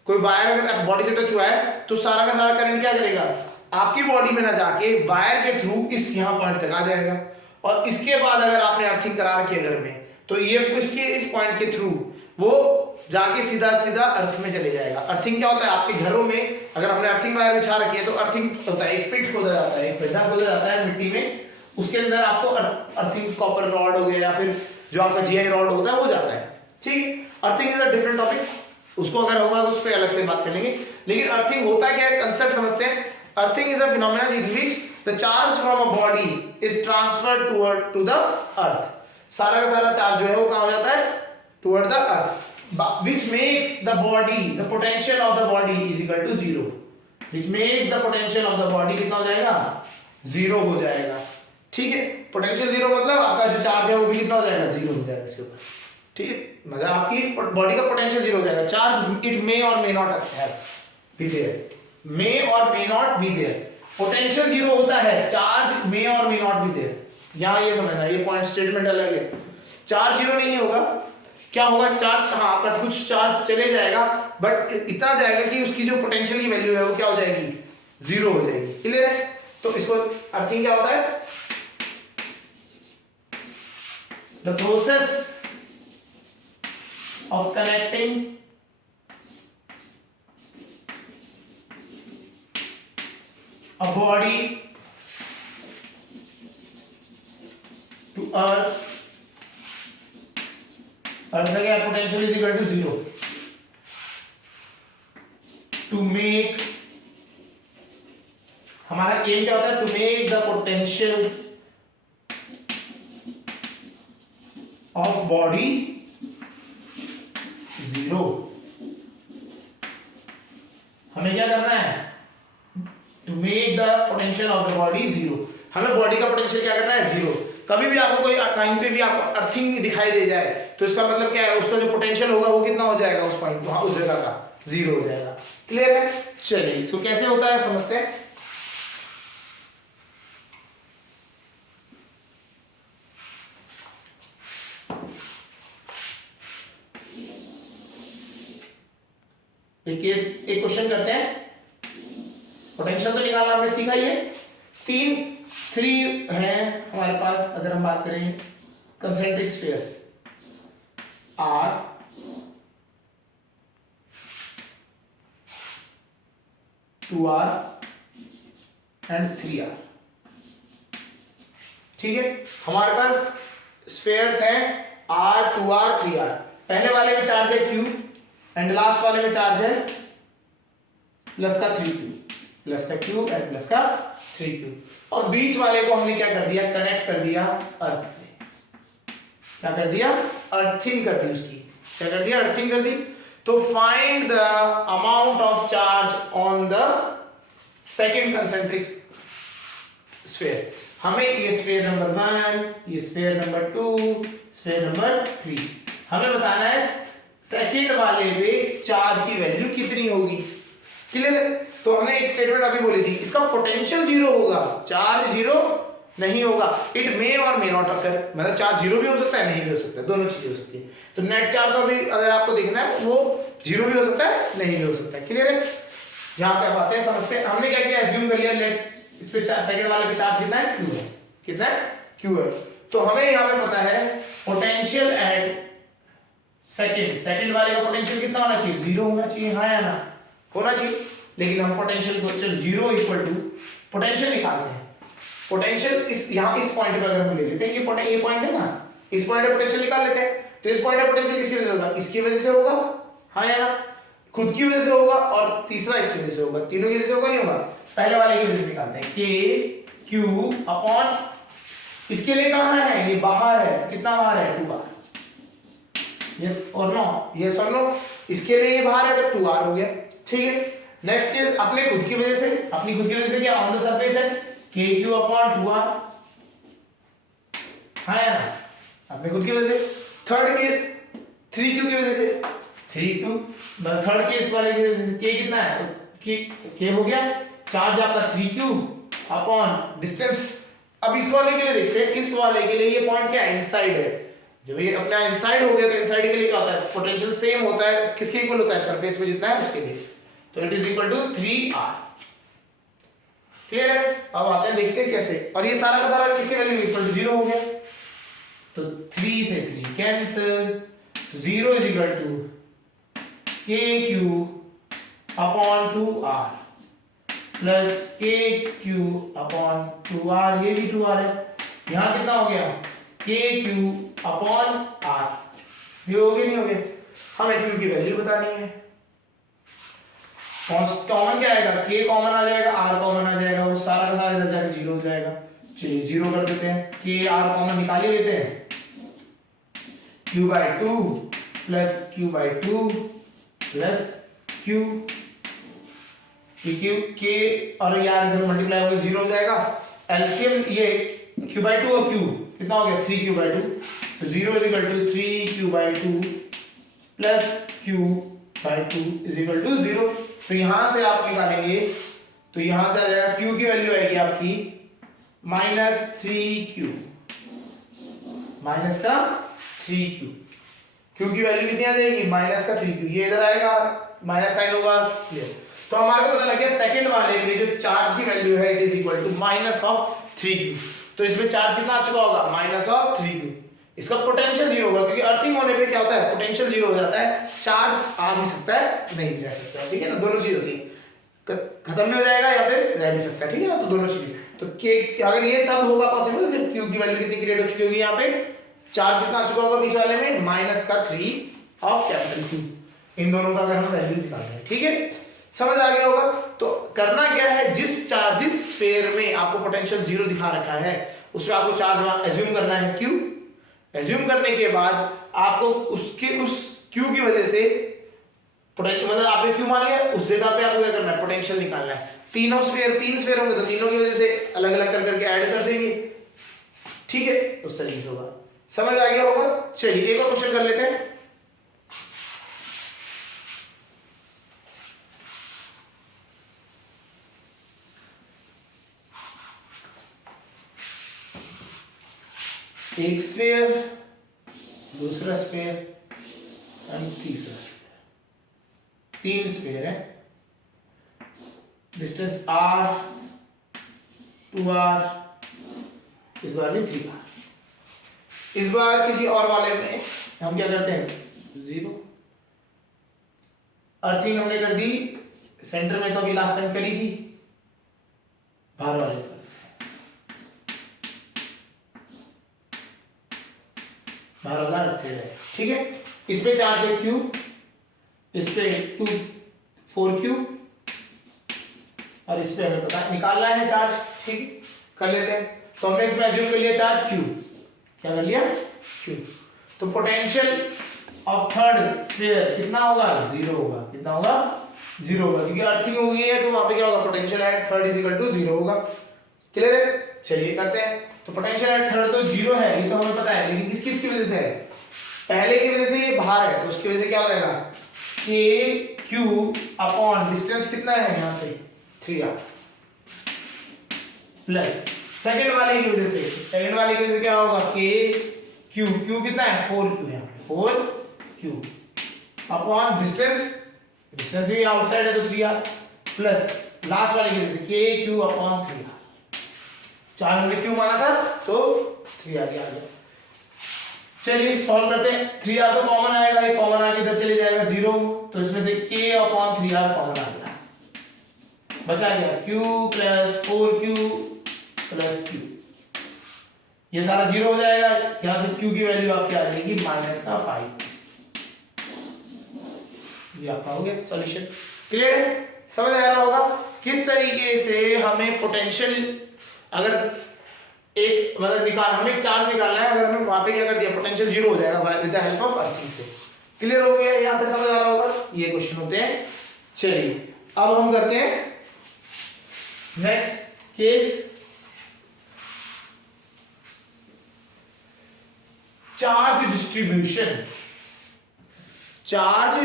कोई वायर अगर बॉडी से टच हुआ है तो सारा का सारा करंट क्या करेगा, आपकी बॉडी में ना जाके वायर के थ्रू इस यहाँ पॉइंट तक आ जाएगा, और इसके बाद अगर आपने अर्थिंग करा रखी है घर में तो ये इसके इस पॉइंट के थ्रू वो जाके सीधा सीधा अर्थ में चले जाएगा। अर्थिंग क्या होता है, आपके घरों में अगर हमने अर्थिंग वायर बिछा रखी है तो अर्थिंग होता है, एक पिट खोदा जाता है, एक गड्ढा खोदा जाता है मिट्टी में, उसके अंदर आपको अर्थिंग कॉपर रॉड हो गया या फिर जो आपका जीआई रॉड होता है वो जाता है। ठीक, earthing is a different topic, उसको अगर होगा तो उस पर अलग से बात करेंगे। लेकिन अर्थिंग होता क्या है, कंसेप्ट समझते हैं। Earthing is a phenomena in which the charge from a body is transferred toward to the earth. सारा का सारा चार्ज जो है वो कहां हो जाता है, toward the earth, which makes the body, the potential of the body is equal to 0, which makes the potential of the body कितना हो जाएगा, 0 हो जाएगा। ठीक है, पोटेंशियल 0 मतलब आपका जो चार्ज है वो भी कितना हो जाएगा, 0 हो जाएगा इसके ऊपर। ठीक है, मतलब आपकी बॉडी का पोटेंशियल 0 हो जाएगा। Charge it may or may not have be there, may or may not be there. Potential 0 होता है, charge may or may not be there. यहां ये समझना, ये पॉइंट स्टेटमेंट अलग है। चार्ज 0 नहीं होगा, क्या होगा, चार्ज हाँ आपका कुछ चार्ज चले जाएगा बट इतना जाएगा कि उसकी जो पोटेंशियल की वैल्यू है वो क्या हो जाएगी, 0 हो जाएगी। क्लियर है, तो इसको अर्थिंग क्या होता है, the process of connecting a body to earth, earth का क्या, potential is equal to 0, to make, हमारा एम क्या होता है, to make the potential of body 0। हमें क्या करना है, to make the potential of the body 0। हमें बॉडी का पोटेंशियल क्या करना है, 0। कभी भी आपको कोई टाइम पे भी आपको अर्थिंग दिखाई दे जाए तो इसका मतलब क्या है, उसका जो पोटेंशियल होगा वो कितना हो जाएगा, उस पॉइंट वहां उस जगह का 0 हो जाएगा। क्लियर है, चलिए इसको कैसे होता है समझते हैं। एक क्वेश्चन करते हैं, पोटेंशियल तो निकालना हमने सीखा ही है। 3 है हमारे पास, अगर हम बात करें concentric spheres R, two R and 3R। ठीक है, हमारे पास स्फीयर्स हैं R, 2R, 3R। पहले वाले में चार्ज है Q एंड लास्ट वाले में चार्ज है प्लस का 3Q, प्लस का Q एंड प्लस का 3Q, और बीच वाले को हमने क्या कर दिया, कनेक्ट कर दिया अर्थ से। क्या कर दिया, अर्थिंग कर दी उसकी, क्या कर दिया, अर्थिंग कर दी। तो find the amount of charge on the second concentric sphere. हमें ये स्फीयर नंबर 1, ये स्फीयर नंबर 2, स्फीयर नंबर 3 हमें बताना है सेकंड वाले पे चार्ज की वैल्यू कितनी होगी। क्लियर है, तो हमने एक स्टेटमेंट अभी बोली थी, इसका पोटेंशियल 0 होगा, चार्ज 0 नहीं होगा। It may or may not occur, मतलब चार्ज 0 भी हो सकता है, नहीं भी हो सकता है, दोनों चीजें हो सकती है। तो नेट चार्ज अभी अगर आपको देखना है वो 0 भी हो सकता है, नहीं भी हो सकता है। क्लियर है, यहाँ पे बातें समझते हैं। हमने क्या किया, एज्यूम कर लिया लेट इस पे सेकंड वाले पे चार्ज कितना है, Q है, कितना है, Q है। तो हमें यहाँ पे पता है पोटेंशियल एट सेकंड वाले का पोटेंशियल कितना होना चाहिए, 0 होना चाहिए, हाँ या ना, होना चाहिए। लेकिन हम पोटेंशियल को 0 इक्वल टू पोटेंशियल निकालते हैं। पोटेंशियल इस यहाँ इस पॉइंट पे अगर हम ले लेते हैं, ये पॉइंट है ना, इस पॉइंट पे पोटेंशियल निकाल लेते हैं। तो इस पॉइंट पे पोटेंशियल किसकी वजह से होगा, इसकी वजह से होगा, हाँ या ना, खुद की वजह से होगा, और तीसरा इसकी वजह से होगा, तीनों की वजह से होगा, नहीं होगा, पहले वाले की वजह से निकालते हैं। K Q अपॉन, इसके लिए कहाँ है, ये बाहर है, कितना बाहर है, 2R। यस और नो, यस और नो, इसके लिए ये बाहर है तो 2R हो गया। ठीक है, नेक्स्ट केस अपने खुद की वजह से, अपनी खुद की वजह से क्या, ऑन द सरफेस है KQ अपॉन 2R, हाँ या ना, अपने खुद की वजह से। थर्ड केस 3Q की वजह से, 3Q थर्ड केस वाले की वजह से, K कितना है, K हो गया, चार्ज आपका 3Q अपॉन डिस्टेंस। अब इस वाले के लिए देखते हैं, इस वाले के लिए ये पॉइंट क्या है, इनसाइड है, जब ये अपना इनसाइड हो गया तो इनसाइड के लिए क्या होता है, पोटेंशियल सेम होता है, किसके इक्वल होता है, सरफेस पे जितना है उसके लिए, तो it is equal to 3r। Clear है? अब आते हैं देखते हैं कैसे, और ये सारा का सारा किसकी वैल्यू इक्वल टू 0 हो गया, तो 3 से 3 cancel, 0 is equal to kq upon 2r plus kq upon 2r, ये भी 2r है, यहां कितना हो गया kq अपॉन r, ये हो गया नहीं हो गया, हमें q की वैल्यू बतानी है, कॉमन क्या आएगा, k कॉमन आ जाएगा, r कॉमन आ जाएगा, वो सारा का सारा इधर जाके 0 हो जाएगा, चलिए 0 कर देते हैं, k r कॉमन निकाल ही लेते हैं, q/2 plus q/2 plus q, k और यार इधर मल्टीप्लाई होकर 0 हो जाएगा, एलसीएम ये q/2 और q कितना हो गया 3q/2, तो 0 is equal to 3q/2 plus q/2 is equal to 0। तो यहां से आप निकालेंगे तो यहां से आ जाएगा q की वैल्यू आएगी आपकी -3q, माइनस का 3q, q की वैल्यू कितनी आ जाएगी माइनस का 3q, ये इधर आएगा माइनस साइन होगा, क्लियर। तो हमारे को पता लग गया सेकंड वाले में जो चार्ज की वैल्यू है it is equal to -3q, तो इसमें चार्ज कितना आ चुका होगा -3q, इसका पोटेंशियल 0 होगा, क्योंकि अर्थिंग होने पे क्या होता है पोटेंशियल 0 हो जाता है, चार्ज आ भी सकता है नहीं भी रह सकता, ठीक है ना, दोनों चीज होती है, खत्म नहीं हो जाएगा या फिर रह भी सकता है, ठीक है ना, तो दोनों चीजें, तो के अगर ये तब होगा पॉसिबल जब q की वैल्यू कितनी क्रिएट हो चुकी होगी, यहाँ पे चार्ज कितना आ चुका होगा बीच वाले में -3 ऑफ कैपिटल Q, इन दोनों का अगर हम वैल्यू निकालना है, ठीक है, समझ आ गया होगा। तो करना क्या है, जिस स्फीयर में आपको पोटेंशियल 0 दिखा रखा है उसमें आपको चार्ज एज्यूम करना है Q, एज्यूम करने के बाद आपको उसके उस Q की वजह से पोटेंशियल, मतलब आपने Q मान लिया, उस जगह पे आपको क्या करना है पोटेंशियल निकालना है, तीन स्फीयर होंगे तो तीनों की वजह से अलग अलग कर करके ऐड कर देंगे, ठीक है, उस तरीके से होगा, समझ आ गया होगा। चलिए एक और क्वेश्चन कर लेते हैं, एक स्फीयर, दूसरा स्फीयर एंड तीसरा स्फीयर, तीन स्फीयर है, डिस्टेंस r, 2r, इस बार भी 3r, इस बार किसी और वाले में हम क्या करते हैं 0, अर्थिंग हमने कर दी, सेंटर में तो अभी लास्ट टाइम करी थी, बाहर वाले पर बाहर वाला रखते हैं, ठीक है, इस पे चार्ज है Q, इस पे 4Q और इस पे हमें पता निकालना है चार्ज, ठीक कर लेते हैं, तो हमने इसमें एज्यूम कर लिया चार्ज Q, क्या कर लिया Q, तो पोटेंशियल ऑफ थर्ड स्फीयर कितना होगा 0 होगा, कितना होगा 0 होगा, क्योंकि अर्थिंग हो गई है तो वहां पे क्या होगा potential at third is equal to 0 होगा, क्लियर है। चलिए करते हैं, तो पोटेंशियल एट थर्ड तो 0 है ये तो हमें पता है, लेकिन किस किस की वजह से है, पहले की वजह से ये बाहर है तो उसकी वजह से क्या हो जाएगा k q अपॉन डिस्टेंस कितना है यहां से 3r प्लस सेकंड वाले की वजह से क्या होगा k q कितना है 4q, यहां 4q अपॉन डिस्टेंस भी आउटसाइड है तो 3r प्लस लास्ट वाले की वजह से k q upon 3r, charge हमने क्यों माना था तो 3r आ गया। चलिए सॉल्व करते हैं, 3r तो कॉमन आएगा, ये कॉमन आके इधर चले जाएगा 0, तो इसमें से k अपॉन 3r कॉमन आ गया, बचा गया q plus 4q plus q, ये सारा 0 हो जाएगा, यहां से q की वैल्यू आपकी आ जाएगी -5, ये आपका हो गया सॉल्यूशन, क्लियर है, समझ आ रहा होगा किस तरीके से हमें पोटेंशियल, अगर एक मतलब हमें एक चार्ज निकालना है, अगर हमें वहां पे क्या कर दिया पोटेंशियल 0 हो जाएगा with the help of earthing से, क्लियर हो गया, यहां तक समझ आ रहा होगा, ये क्वेश्चन होते हैं। चलिए अब हम करते हैं next case, charge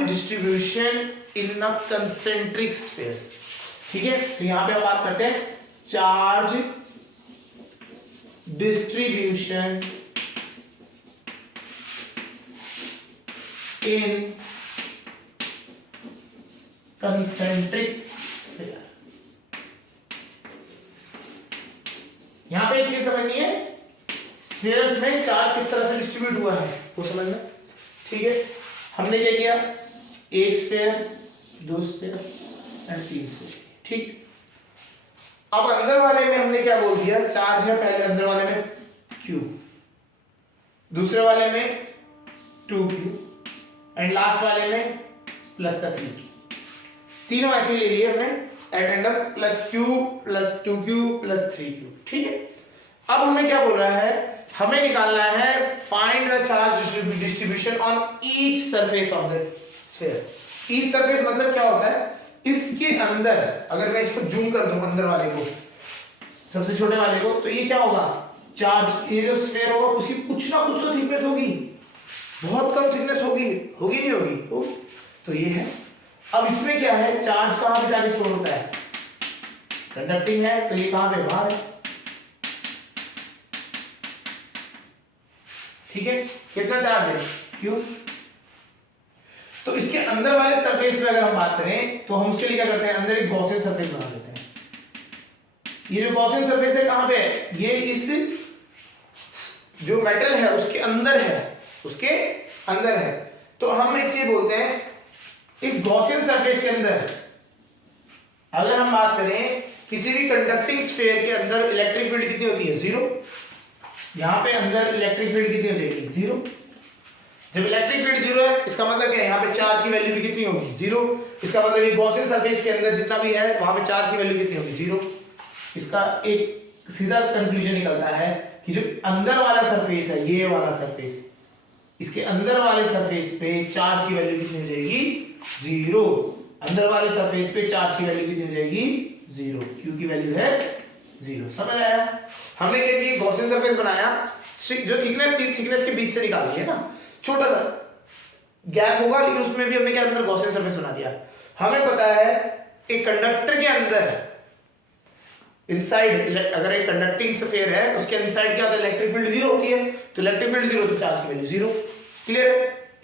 distribution in a concentric space, ठीक है, तो यहां पे हम बात करते हैं charge distribution in concentric sphere. यहां पे एक चीज समझनी है, स्फीयर्स में चार्ज किस तरह से डिस्ट्रीब्यूट हुआ है वो समझना, ठीक है। हमने क्या किया, एक स्फीयर, दो स्फीयर एंड तीन स्फीयर, ठीक। अब अंदर वाले में हमने क्या बोल दिया, चार्ज है पहले अंदर वाले में Q, दूसरे वाले में 2Q एंड लास्ट वाले में प्लस का 3Q। तीनों ऐसे ले लिए हमने at random, plus Q plus 2Q plus 3Q, ठीक है। अब हमें क्या बोल रहा है, हमें निकालना है find the charge distribution on each surface of the sphere. Each surface मतलब क्या होता है, इसके अंदर अगर मैं इसको जूम कर दूं अंदर वाले को, सबसे छोटे वाले को, तो ये क्या होगा, चार्ज, ये जो स्फीयर होगा उसकी कुछ ना कुछ तो थिकनेस होगी, बहुत कम थिकनेस होगी, होगी नहीं होगी, होगी। तो ये है। अब इसमें क्या है, चार्ज कहां पे जाके स्टोर होता है, कंडक्टिंग है तो ये कहां पे, बाहर है, ठीक है। कितना चार्ज है, Q। तो इसके अंदर वाले सरफेस पे अगर हम बात करें तो हम उसके लिए क्या करते हैं, अंदर एक गॉसियन सरफेस बना लेते हैं। ये जो गॉसियन सरफेस है कहां पे है, ये इस जो मेटल है उसके अंदर है, उसके अंदर है। तो हम एक चीज बोलते हैं, इस गॉसियन सरफेस के अंदर अगर हम बात करें किसी भी कंडक्टिंग स्फीयर के अंदर इलेक्ट्रिक फील्ड कितनी होती है, 0। यहां पे अंदर इलेक्ट्रिक फील्ड कितनी हो जाएगी, 0। जब इलेक्ट्रिक फील्ड 0 है इसका मतलब क्या है, यहाँ पे चार्ज की वैल्यू भी कितनी होगी, 0। इसका मतलब ये गॉसियन सरफेस के अंदर जितना भी है वहां पे चार्ज की वैल्यू कितनी होगी, 0। इसका एक सीधा कंक्लूजन निकलता है कि जो अंदर वाला सरफेस है, ये वाला सरफेस, इसके अंदर वाले सरफेस पे चार्ज की वैल्यू कितनी हो जाएगी, 0। अंदर वाले सरफेस पे चार्ज की वैल्यू कितनी हो जाएगी, 0। Q की वैल्यू है 0। समझ आया। हमने क्या किया, गॉसियन सरफेस बनाया, जो थिकनेस थी थिकनेस के बीच से निकाल दी है ना, छोटा सा गैप होगा लेकिन उसमें भी हमने क्या अंदर गॉसियन सरफेस बना दिया। हमें पता है एक कंडक्टर के अंदर इनसाइड, अगर एक कंडक्टिंग स्फीयर है उसके इनसाइड क्या होता है, इलेक्ट्रिक फील्ड 0 होती है। तो इलेक्ट्रिक फील्ड 0 तो चार्ज की वैल्यू 0। क्लियर है,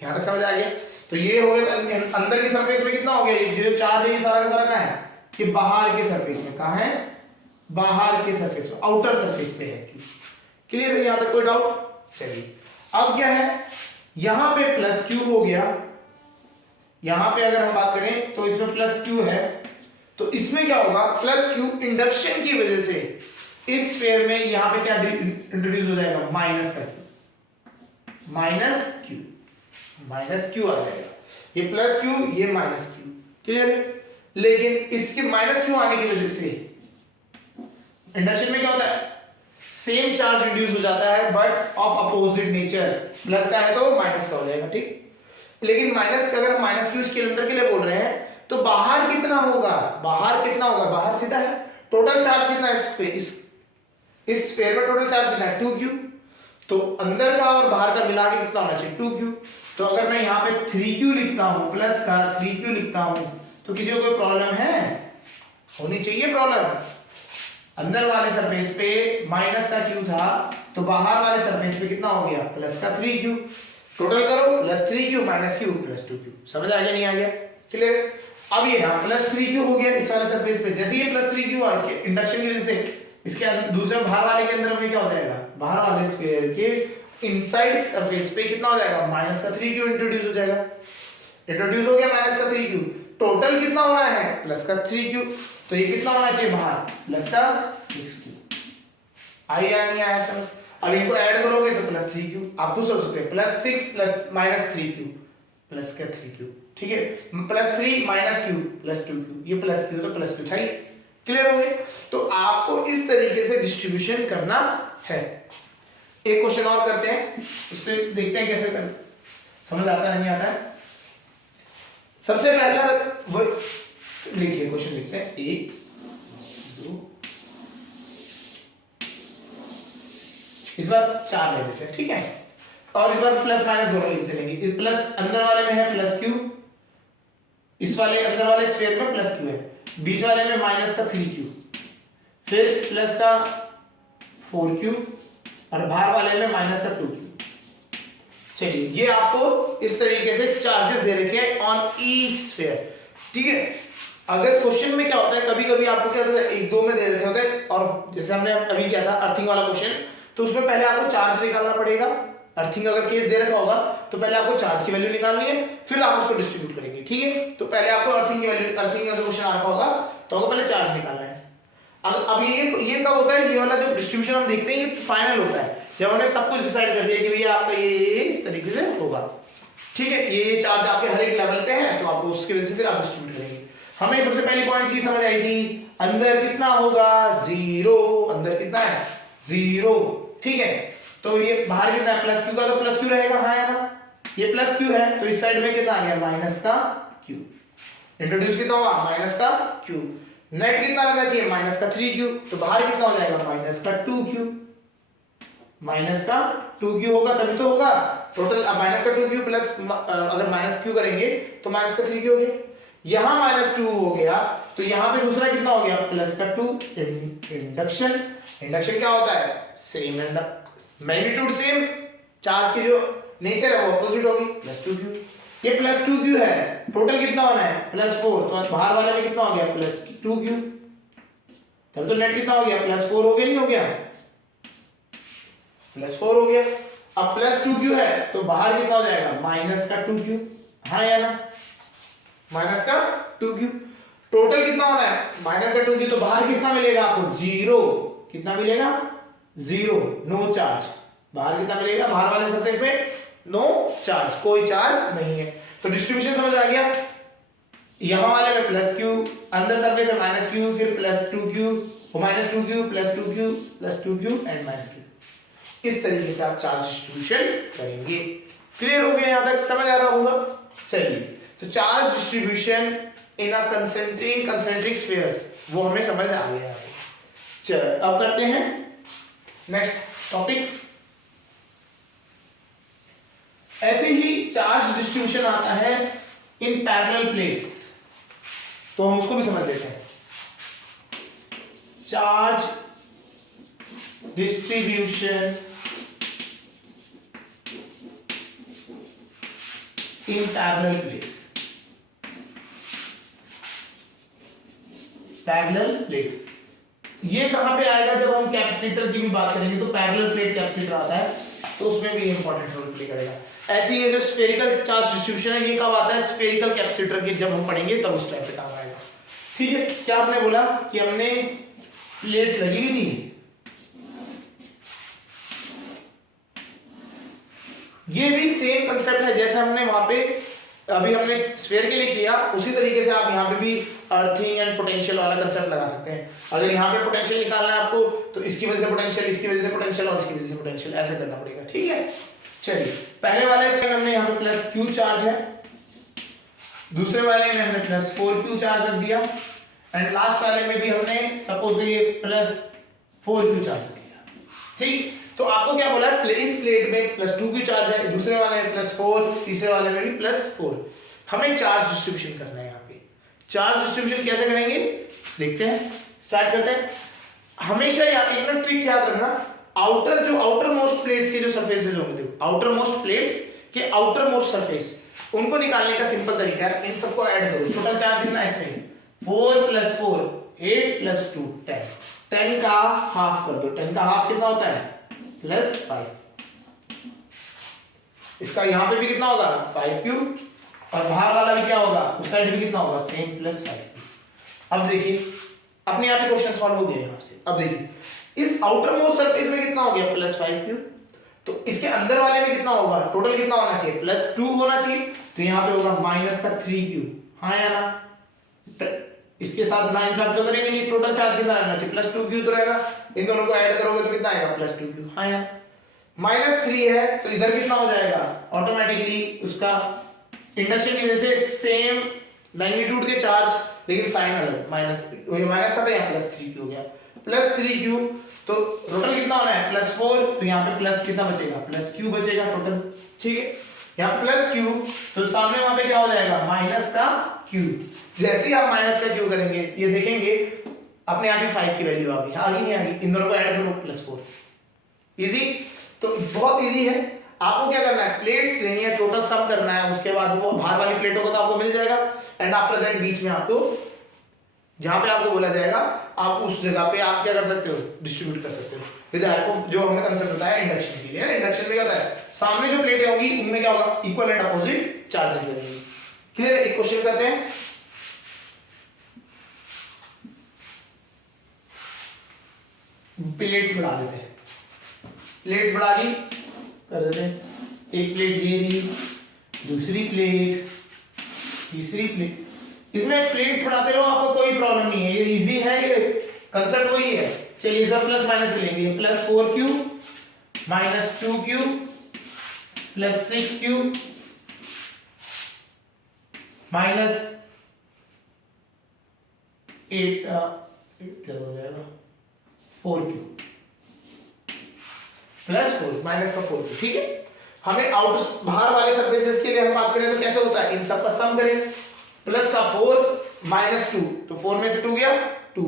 यहां तक समझ आ गया। तो ये हो गया अंदर की सरफेस में कितना हो गया, ये जो चार्ज है ये सारा का सारा कहां है, कि बाहर के सरफेस में। कहां है, बाहर के सरफेस में, आउटर सरफेस पे है। क्लियर है, यहां तक कोई डाउट। चलिए अब क्या है, यहां पे प्लस Q हो गया, यहां पे अगर हम बात करें तो इसमें प्लस Q है, तो इसमें क्या होगा, प्लस Q इंडक्शन की वजह से इस स्फीयर में यहां पे क्या इंट्रोड्यूस हो जाएगा, माइनस का Q, माइनस Q आ जाएगा। ये प्लस Q, ये माइनस Q। क्लियर है, लेकिन इसके माइनस Q आने की वजह से इंडक्शन में क्या होता है, सेम चार्ज इंड्यूस हो जाता है but of opposite nature. Plus का है तो माइनस का हो जाएगा, ठीक। लेकिन माइनस का, अगर माइनस Q इसके अंदर के लिए बोल रहे हैं तो बाहर कितना होगा, बाहर कितना होगा, बाहर सीधा है, टोटल चार्ज कितना है इस पे, इस स्फीयर में टोटल चार्ज कितना है, 2Q। तो अंदर का और बाहर का मिला के कितना होना चाहिए, 2Q। तो अगर मैं यहाँ पे 3Q लिखता हूं, प्लस का 3Q लिखता हूं, तो किसी को कोई प्रॉब्लम है, होनी चाहिए प्रॉब्लम। अंदर वाले सरफेस पे माइनस का Q था तो बाहर वाले सरफेस पे कितना हो गया, प्लस का 3Q। टोटल करो, plus 3Q minus Q plus 2Q। समझ आ गया, नहीं आ गया, क्लियर। अब ये यहां प्लस 3Q हो गया इस वाले सरफेस पे, जैसे ये प्लस 3Q हुआ इसके इंडक्शन की वजह से, इसके दूसरे बाहर वाले के अंदर में क्या हो जाएगा, बाहर वाले स्फीयर के इनसाइड सरफेस पे कितना हो जाएगा, माइनस का 3Q इंट्रोड्यूस हो जाएगा। इंट्रोड्यूस हो गया माइनस का 3Q, टोटल कितना होना है, प्लस का 3Q। तो ये कितना होना चाहिए बाहर, प्लस का 6Q। आई या नहीं आया समझ। अब इनको ऐड करोगे तो प्लस 3Q, आप खुद सोच सकते हैं, plus 6 plus minus 3Q plus का 3Q, ठीक है। Plus 3 minus Q plus 2Q, ये प्लस Q तो प्लस 2 था। क्लियर हो गया। तो आपको इस तरीके से डिस्ट्रीब्यूशन करना है। एक क्वेश्चन और करते हैं, उससे देखते हैं कैसे करना, समझ आता है नहीं आता है। सबसे पहला वो लिखिए, क्वेश्चन लिखते हैं, 1 2, इस बार 4 ले लेते हैं, ठीक है। और इस बार प्लस माइनस दोनों लिख चलेंगे। प्लस अंदर वाले में है प्लस Q, इस वाले अंदर वाले स्फीयर में प्लस Q है, बीच वाले में माइनस का 3Q, फिर प्लस का 4Q और बाहर वाले में माइनस का 2Q। चलिए ये आपको इस तरीके से चार्जेस दे रखे हैं ऑन ईच स्फीयर, ठीक है। अगर क्वेश्चन में क्या होता है, कभी कभी आपको क्या होता है, एक दो में दे रखे होते हैं, और जैसे हमने अभी किया था अर्थिंग वाला क्वेश्चन, तो उसमें पहले आपको चार्ज निकालना पड़ेगा। अर्थिंग अगर केस दे रखा होगा तो पहले आपको चार्ज की वैल्यू निकालनी है, फिर आप उसको डिस्ट्रीब्यूट करेंगे, ठीक है। तो पहले आपको अर्थिंग की वैल्यू, अर्थिंग का क्वेश्चन आ रखा होगा तो आपको पहले चार्ज निकालना है। अब ये कब होता है, ये वाला जो डिस्ट्रीब्यूशन हम देखते हैं ये फाइनल होता है जब हमने सब कुछ डिसाइड कर दिया कि भैया आपका ये इस तरीके से होगा, ठीक है। ये चार्ज आपके हर एक लेवल पे है तो आपको उसके वजह से फिर आप डिस्ट्रीब्यूट करेंगे। हमें सबसे पहली पॉइंट चीज समझ आई थी, अंदर कितना होगा 0, अंदर कितना है 0, ठीक है। तो ये बाहर कितना है प्लस क्यू का, तो प्लस क्यू रहेगा, हाँ है ना, ये प्लस क्यू है तो इस साइड में कितना आ गया माइनस का क्यू, इंट्रोड्यूस कितना होगा माइनस का क्यू, नेट कितना रहना चाहिए माइनस का 3q, तो बाहर कितना हो जाएगा माइनस का 2q, माइनस का 2q होगा तभी तो होगा टोटल। अब माइनस का 2q प्लस अगर माइनस q करेंगे तो माइनस का 3q हो गया, यहां माइनस 2 हो गया तो यहां पे दूसरा कितना हो गया प्लस का 2। इंडक्शन, इंडक्शन क्या होता है सेम, मैग्नीट्यूड सेम, चार्ज की जो नेचर है वो अपोजिट होगी, प्लस 2q, ये प्लस 2q है, टोटल कितना होना है प्लस 4, तो बाहर वाले में कितना हो गया प्लस 2q, तब तो नेट कितना हो गया प्लस 4 हो गया, नहीं हो गया प्लस 4 हो गया। अब प्लस 2q है तो बाहर कितना हो जाएगा माइनस का 2q, हाँ या ना, माइनस का 2q, टोटल कितना होना है माइनस का 2q, तो बाहर कितना मिलेगा आपको 0, कितना मिलेगा 0, नो चार्ज, बाहर कितना मिलेगा, बाहर वाले सरफेस में नो चार्ज, कोई चार्ज नहीं है। तो डिस्ट्रीब्यूशन समझ आ गया, यहां वाले में प्लस q, अंदर सरफेस में माइनस q, फिर plus 2q, minus 2q plus 2q plus 2q and minus 2q, इस तरीके से आप चार्ज डिस्ट्रीब्यूशन करेंगे। क्लियर हो गया, यहां तक समझ आ रहा होगा। चलिए तो charge distribution in a concentric spheres वो हमें समझ आ गया। चलिए अब करते हैं नेक्स्ट टॉपिक। ऐसे ही चार्ज डिस्ट्रीब्यूशन आता है इन पैरेलल प्लेट्स, तो हम उसको भी समझ लेते हैं। Charge distribution in parallel plates, parallel plates ये कहां पे आएगा जब हम कैपेसिटर की भी बात करेंगे, तो पैरेलल प्लेट कैपेसिटर आता है तो उसमें भी इंपॉर्टेंट रोल प्ले करेगा। ऐसी ये जो स्फेरिकल चार्ज डिस्ट्रीब्यूशन है ये कब आता है, स्फेरिकल कैपेसिटर की जब हम पढ़ेंगे तब उस टाइम पे काम आएगा, ठीक है। क्या आपने बोला कि हमने प्लेट्स लगी हुई थी, ये भी सेम कंसेप्ट है जैसे हमने वहां पे अभी हमने स्फीयर के लिए किया, उसी तरीके से आप यहाँ पे भी अर्थिंग एंड पोटेंशियल वाला कंसेप्ट लगा सकते हैं। अगर यहाँ पे पोटेंशियल निकालना है आपको तो इसकी वजह से पोटेंशियल, इसकी वजह से पोटेंशियल और इसकी वजह से पोटेंशियल, ऐसे करना पड़ेगा, ठीक है। चलिए पहले वाले इसमें हमने यहाँ पे प्लस q चार्ज है, दूसरे वाले में हमने प्लस 4q चार्ज रख दिया, एंड लास्ट वाले में भी हमने सपोज करिए प्लस 4q चार्ज रख दिया, ठीक। तो आपको क्या बोला इस प्लेट में प्लस 2q चार्ज है, दूसरे वाले में प्लस 4, तीसरे वाले में भी प्लस 4। हमें चार्ज डिस्ट्रीब्यूशन करना है यहाँ पे। चार्ज डिस्ट्रीब्यूशन कैसे करेंगे देखते हैं, स्टार्ट करते हैं। हमेशा एक ट्रिक याद रखना, आउटर मोस्ट प्लेट्स के जो सरफेसेस होंगे, देखो आउटर मोस्ट प्लेट्स के आउटर मोस्ट सरफेस, उनको निकालने का सिंपल तरीका है, इन सबको ऐड करो। टोटल चार्ज कितना है इसमें 4 + 4 8 + 2 10, 10 का हाफ कर दो, 10 का हाफ कितना होता है +5, इसका यहां पे भी कितना होगा 5q, और बाहर वाला भी क्या होगा उस साइड भी कितना होगा सेम +5q। अब देखिए अपने आप ही क्वेश्चन सॉल्व हो गया यहां से। अब देखिए इस आउटर मोस्ट सरफेस में कितना हो गया +5q, तो इसके अंदर वाले में कितना होगा, टोटल कितना होना चाहिए +2 होना चाहिए, तो यहां पे होगा -3q, हाँ या ना, इसके साथ ना इंसाफ तो करेंगे नहीं, टोटल चार्ज कितना रहना चाहिए +2q तो रहेगा, इन दोनों को ऐड करोगे तो कितना आएगा +2q, हाँ या -3 है तो इधर कितना हो जाएगा ऑटोमेटिकली उसका इंडक्शन की वजह से सेम मैग्नीट्यूड के चार्ज लेकिन साइन अलग, माइनस था तो यहाँ +3q हो गया, +3q तो टोटल कितना होना है +4, तो यहाँ पे प्लस कितना बचेगा +q बचेगा टोटल, ठीक है। यहाँ +q तो सामने वहां पे क्या हो जाएगा -q, जैसे ही आप -q करेंगे ये देखेंगे अपने आप ही 5 की वैल्यू आ गई, आ गई नहीं आ गई, इन दोनों को ऐड करो +4, इजी। तो बहुत इजी है, आपको क्या करना है, प्लेट्स लेनी है, टोटल सम करना है, उसके बाद वो बाहर वाली प्लेटों को तो आपको मिल जाएगा, एंड आफ्टर दैट बीच में आपको जहां पे आपको बोला जाएगा आप उस जगह पे आप क्या कर सकते हो, डिस्ट्रीब्यूट कर सकते हो विद हेल्प ऑफ जो हमने कंसेप्ट बताया इंडक्शन के लिए। इंडक्शन में क्या होता है, सामने जो प्लेटें होंगी उनमें क्या होगा, इक्वल एंड अपोजिट चार्जेस लगेंगे। क्लियर है? एक क्वेश्चन करते हैं, प्लेट्स बढ़ा देते हैं, प्लेट्स बढ़ा दी कर देते हैं, एक प्लेट ये ली, दूसरी प्लेट, तीसरी प्लेट, इसमें प्लेट्स बढ़ाते रहो, आपको कोई प्रॉब्लम नहीं है, ये इजी है, ये कंसेप्ट वही है। चलिए सब प्लस माइनस लेंगे, plus 4q minus 2q plus 6q minus 8 क्या हो जाएगा 4q प्लस 4 माइनस का 4q। ठीक है, हमें आउट बाहर वाले सरफेसेस के लिए हम बात करें तो कैसे होता है, इन सब का सम करें, प्लस का 4 माइनस 2, तो 4 में से 2 गया 2,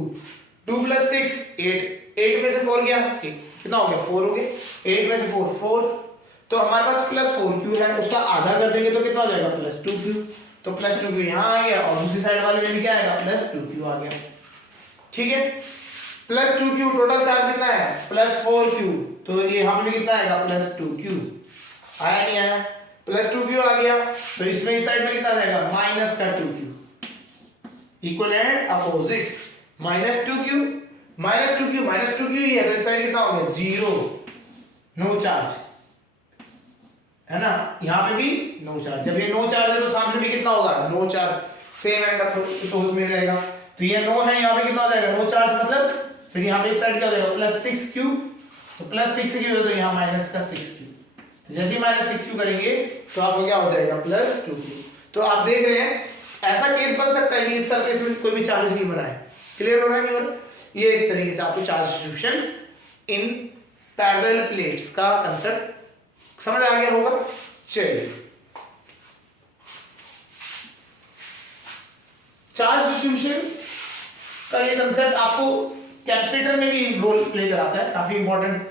2 प्लस 6 8, 8 में से 4 गया, कितना हो गया 4 हो गया, 8 में से 4 4, तो हमारे पास प्लस 4q है, उसका आधा कर देंगे तो कितना हो जाएगा प्लस 2q, तो प्लस 2q यहाँ आ गया, और दूसरी साइड वाले में भी क्या आएगा प्लस 2q आ गया। ठीक है, प्लस 2q, टोटल चार्ज कितना है प्लस 4q, तो ये यहाँ पे कितना आएगा प्लस 2q, आया नहीं आया, प्लस 2q आ गया, तो इसमें इस साइड में कितना जाएगा माइनस का 2q, equal and opposite, minus 2q minus 2q minus 2q ही है, तो इस साइड कितना हो गया 0, नो चार्ज है ना, यहाँ पे भी नो चार्ज, जब ये नो चार्ज है तो सामने भी कितना होगा no charge, same and opposite में रहेगा, तो ये नो है, यहाँ पे कितना हो जाएगा नो चार्ज, मतलब फिर यहाँ पे इस साइड क्या हो जाएगा प्लस 6q, तो प्लस 6q है तो यहाँ माइनस का 6q, जैसे ही माइनस 6q करेंगे तो आपको क्या हो जाएगा प्लस 2q। तो आप देख रहे हैं ऐसा केस बन सकता है कि इस सरफेस में कोई भी चार्ज नहीं बना है, क्लियर हो रहा है नहीं हो रहा, ये इस तरीके से आपको charge distribution in parallel plates का कंसेप्ट समझ आ गया होगा। चलिए, चार्ज डिस्ट्रीब्यूशन का ये कंसेप्ट आपको कैपेसिटर में भी रोल प्ले कराता है, काफी इंपॉर्टेंट,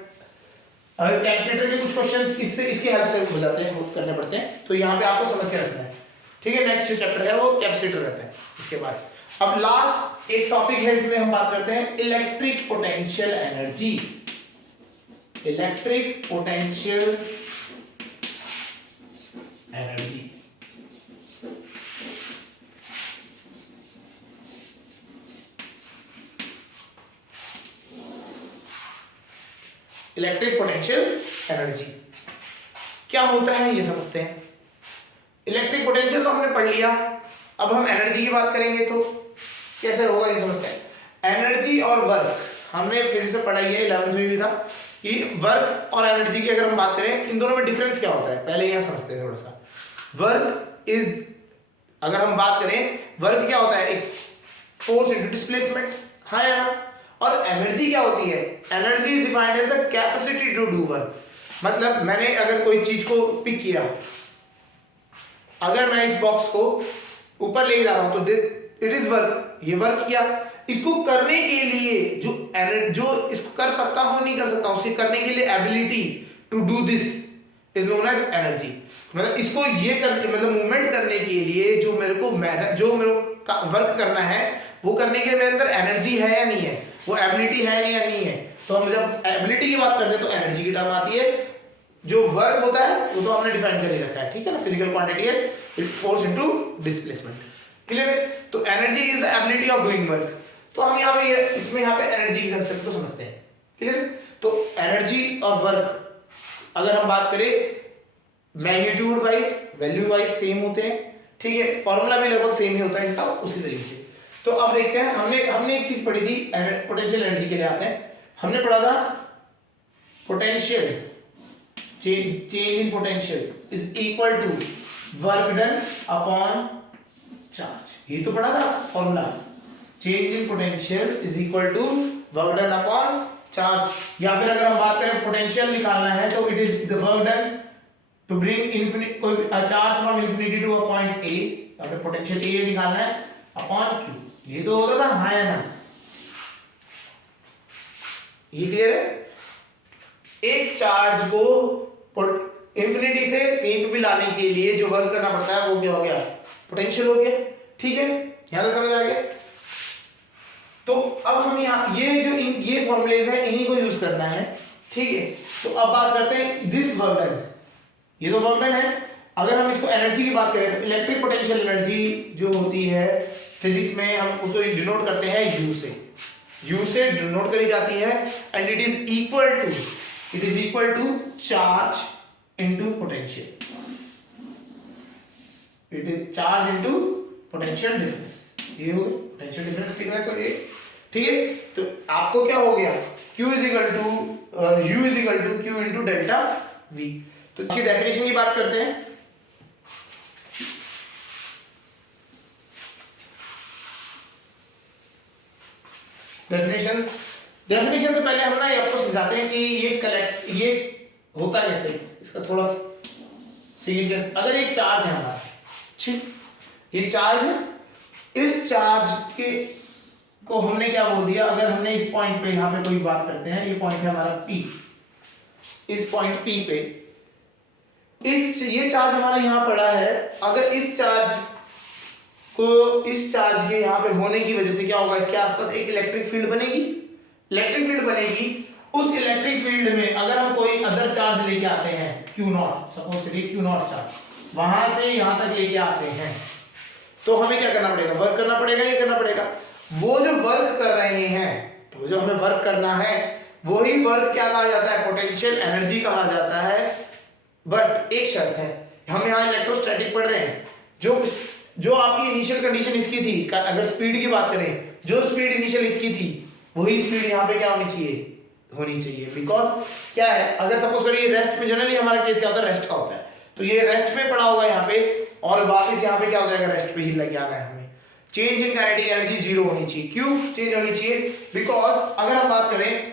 अगर कैपेसिटर के कुछ क्वेश्चंस इसके हेल्प से हो जाते हैं, करने पड़ते हैं, तो यहाँ पे आपको समस्या रखना है। ठीक है, नेक्स्ट जो चैप्टर है वो कैपेसिटर रहता है। इसके बाद अब लास्ट एक टॉपिक है, इसमें हम बात करते हैं electric potential energy, electric potential energy. Electric potential energy क्या होता है ये समझते हैं। इलेक्ट्रिक पोटेंशियल तो हमने पढ़ लिया, अब हम एनर्जी की बात करेंगे तो कैसे होगा ये समझते हैं। एनर्जी और वर्क हमने फिर से पढ़ाई है, 11th में भी था कि वर्क और एनर्जी की अगर हम बात करें इन दोनों में डिफरेंस क्या होता है, पहले यहां समझते हैं थोड़ा सा। वर्क इज, अगर हम बात करें वर्क क्या होता है, एक फोर्स इनटू डिस्प्लेसमेंट, हाँ या ना, और एनर्जी क्या होती है, energy is defined as the capacity to do work, मतलब मैंने अगर कोई चीज को पिक किया, अगर मैं इस बॉक्स को ऊपर ले जा रहा हूं तो इट इज वर्क, ये वर्क किया, इसको करने के लिए जो इसको कर सकता हूं नहीं कर सकता हूं, उसे करने के लिए ability to do this is known as energy, मतलब इसको ये करने, मतलब मूवमेंट करने के लिए जो मेरे को वर्क करना है वो करने के लिए मेरे अंदर एनर्जी है या नहीं है, वो एबिलिटी है या नहीं है। तो हम जब एबिलिटी की बात करते हैं तो एनर्जी की टर्म आती है, जो वर्क होता है वो तो हमने डिफाइन कर ही रखा है, ठीक है ना, फिजिकल क्वांटिटी है, it force into displacement, clear है। तो energy is the ability of doing work, तो हम यहाँ पे इसमें यहाँ पे एनर्जी के कंसेप्ट को समझते हैं, क्लियर। तो एनर्जी और वर्क अगर हम बात करें magnitude wise, value wise same होते हैं, ठीक है, फॉर्मूला भी लगभग सेम ही होता है इनका उसी तरीके से। तो अब देखते हैं, हमने एक चीज पढ़ी थी पोटेंशियल एनर्जी के लिए आते हैं, हमने पढ़ा था potential change in potential is equal to work done upon charge, ये तो पढ़ा था formula, change in potential is equal to work done upon charge. या फिर अगर हम बात करें पोटेंशियल निकालना है तो it is the work done to bring a charge from infinity to a point A, अगर पोटेंशियल A निकालना है अपॉन Q, ये तो होता था हाँ या ना, ये क्लियर है। एक चार्ज को इंफिनिटी से कहीं पे भी लाने के लिए जो वर्क करना पड़ता है वो क्या हो गया, पोटेंशियल हो गया। ठीक है, यहां तक समझ आ गया। तो अब हम यहाँ ये फॉर्मूलेज है, इन्हीं को यूज करना है। ठीक है, तो अब बात करते हैं दिस वर्क डन। ये तो वर्क डन है। अगर हम इसको एनर्जी की बात करें तो इलेक्ट्रिक पोटेंशियल एनर्जी जो होती है फिजिक्स में हम उसको डिनोट करते हैं यू से डिनोट करी जाती है, and it is equal to charge into potential. It is charge into potential difference. ये हो गया पोटेंशियल डिफरेंस कितना करिए। ठीक है, तो आपको क्या हो गया, Q is equal to Q into delta V। तो इसकी डेफिनेशन की बात करते हैं। डेफिनेशन से पहले हम ना आपको समझाते हैं कि ये होता कैसे, इसका थोड़ा सिग्निफिकेंस। अगर एक चार्ज है हमारा, ठीक, ये चार्ज है, इस चार्ज के को हमने क्या बोल दिया, अगर हमने इस पॉइंट पे यहां पे कोई बात करते हैं, ये पॉइंट है हमारा P, इस पॉइंट P पे ये चार्ज हमारा यहां पड़ा है। अगर इस चार्ज के यहां पे होने की वजह से क्या होगा, इसके आसपास एक इलेक्ट्रिक फील्ड बनेगी। उस इलेक्ट्रिक फील्ड में अगर हम कोई अदर चार्ज लेके आते हैं Q0, सपोज करिए Q0 चार्ज, वहां से यहां तक लेके आते हैं, तो हमें क्या करना पड़ेगा, वर्क करना पड़ेगा। ये करना पड़ेगा, वो जो वर्क कर रहे हैं, तो जो हमें वर्क करना है वही वर्क क्या कहा जाता है, पोटेंशियल एनर्जी कहा जाता है। बट एक शर्त है, हम यहाँ इलेक्ट्रोस्टैटिक पढ़ रहे हैं, जो आपकी इनिशियल कंडीशन इसकी थी, अगर स्पीड की बात करें, जो स्पीड इनिशियल इसकी थी वही स्पीड यहाँ पे क्या होनी चाहिए। बिकॉज क्या है, अगर सपोज करिए रेस्ट में, जनरली हमारा केस क्या होता है, रेस्ट का होता है, तो ये रेस्ट में पड़ा होगा यहाँ पे, और वापस यहाँ पे क्या हो जाएगा, रेस्ट पे ही लग आना है हमें। Change in kinetic energy zero होनी चाहिए। क्यों चेंज होनी चाहिए, बिकॉज अगर हम बात करें,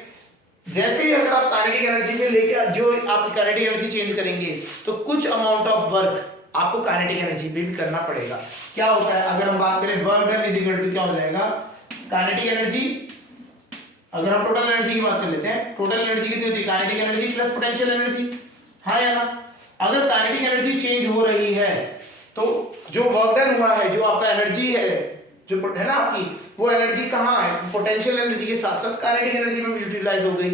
जैसे ही अगर आप काइनेटिक एनर्जी में लेके जो आप काइनेटिक एनर्जी चेंज करेंगे, तो कुछ अमाउंट ऑफ वर्क आपको काइनेटिक एनर्जी पे भी करना पड़ेगा। क्या होता है, अगर हम बात करें work done is equal to क्या हो जाएगा, काइनेटिक एनर्जी। अगर हम टोटल एनर्जी की बात कर लेते हैं, टोटल एनर्जी कितनी होती है, kinetic energy plus potential energy, हाँ या ना। अगर काइनेटिक एनर्जी चेंज हो रही है, तो जो वर्क डन हुआ है, जो आपका एनर्जी है, जो है ना आपकी, वो एनर्जी कहाँ है, पोटेंशियल एनर्जी के साथ साथ काइनेटिक एनर्जी में भी यूटिलाइज हो गई।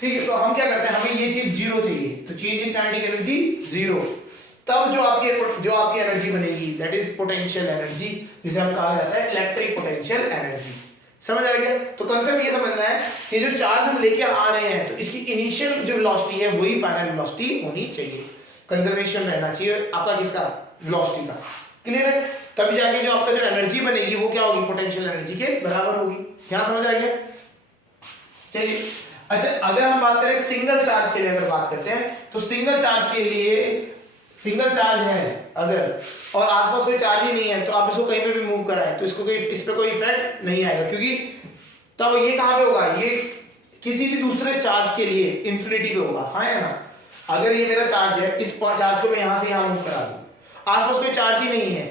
ठीक है, तो हम क्या करते हैं, हमें ये चीज जीरो चाहिए, तो change in kinetic energy zero. तब जो आपकी एनर्जी बनेगी, दैट इज पोटेंशियल एनर्जी, जिसे हम कहा जाता है इलेक्ट्रिक पोटेंशियल एनर्जी। समझ आ गया। तो कंसेप्ट ये समझना है कि जो चार्ज हम लेके आ रहे हैं, तो इसकी इनिशियल जो वेलोसिटी है वही फाइनल वेलोसिटी होनी चाहिए, कंजर्वेशन रहना चाहिए आपका किसका, वेलोसिटी का। क्लियर है, तभी जाके जो आपका जो एनर्जी बनेगी वो क्या होगी, पोटेंशियल एनर्जी के बराबर होगी। यहां समझ आ गया। चलिए, अच्छा अगर हम बात करें सिंगल चार्ज के लिए, अगर बात करते हैं, तो सिंगल चार्ज के लिए, सिंगल चार्ज है अगर, और आसपास कोई चार्ज ही नहीं है, तो आप इसको कहीं पे भी मूव कराएं तो इस पे कोई इफेक्ट नहीं आएगा, क्योंकि तब ये कहां पे होगा, ये किसी भी दूसरे चार्ज के लिए इंफिनिटी पे होगा, हाँ या ना। अगर ये मेरा चार्ज है, इस चार्ज को मैं यहां से यहां मूव करा दूं, आसपास कोई चार्ज ही नहीं है,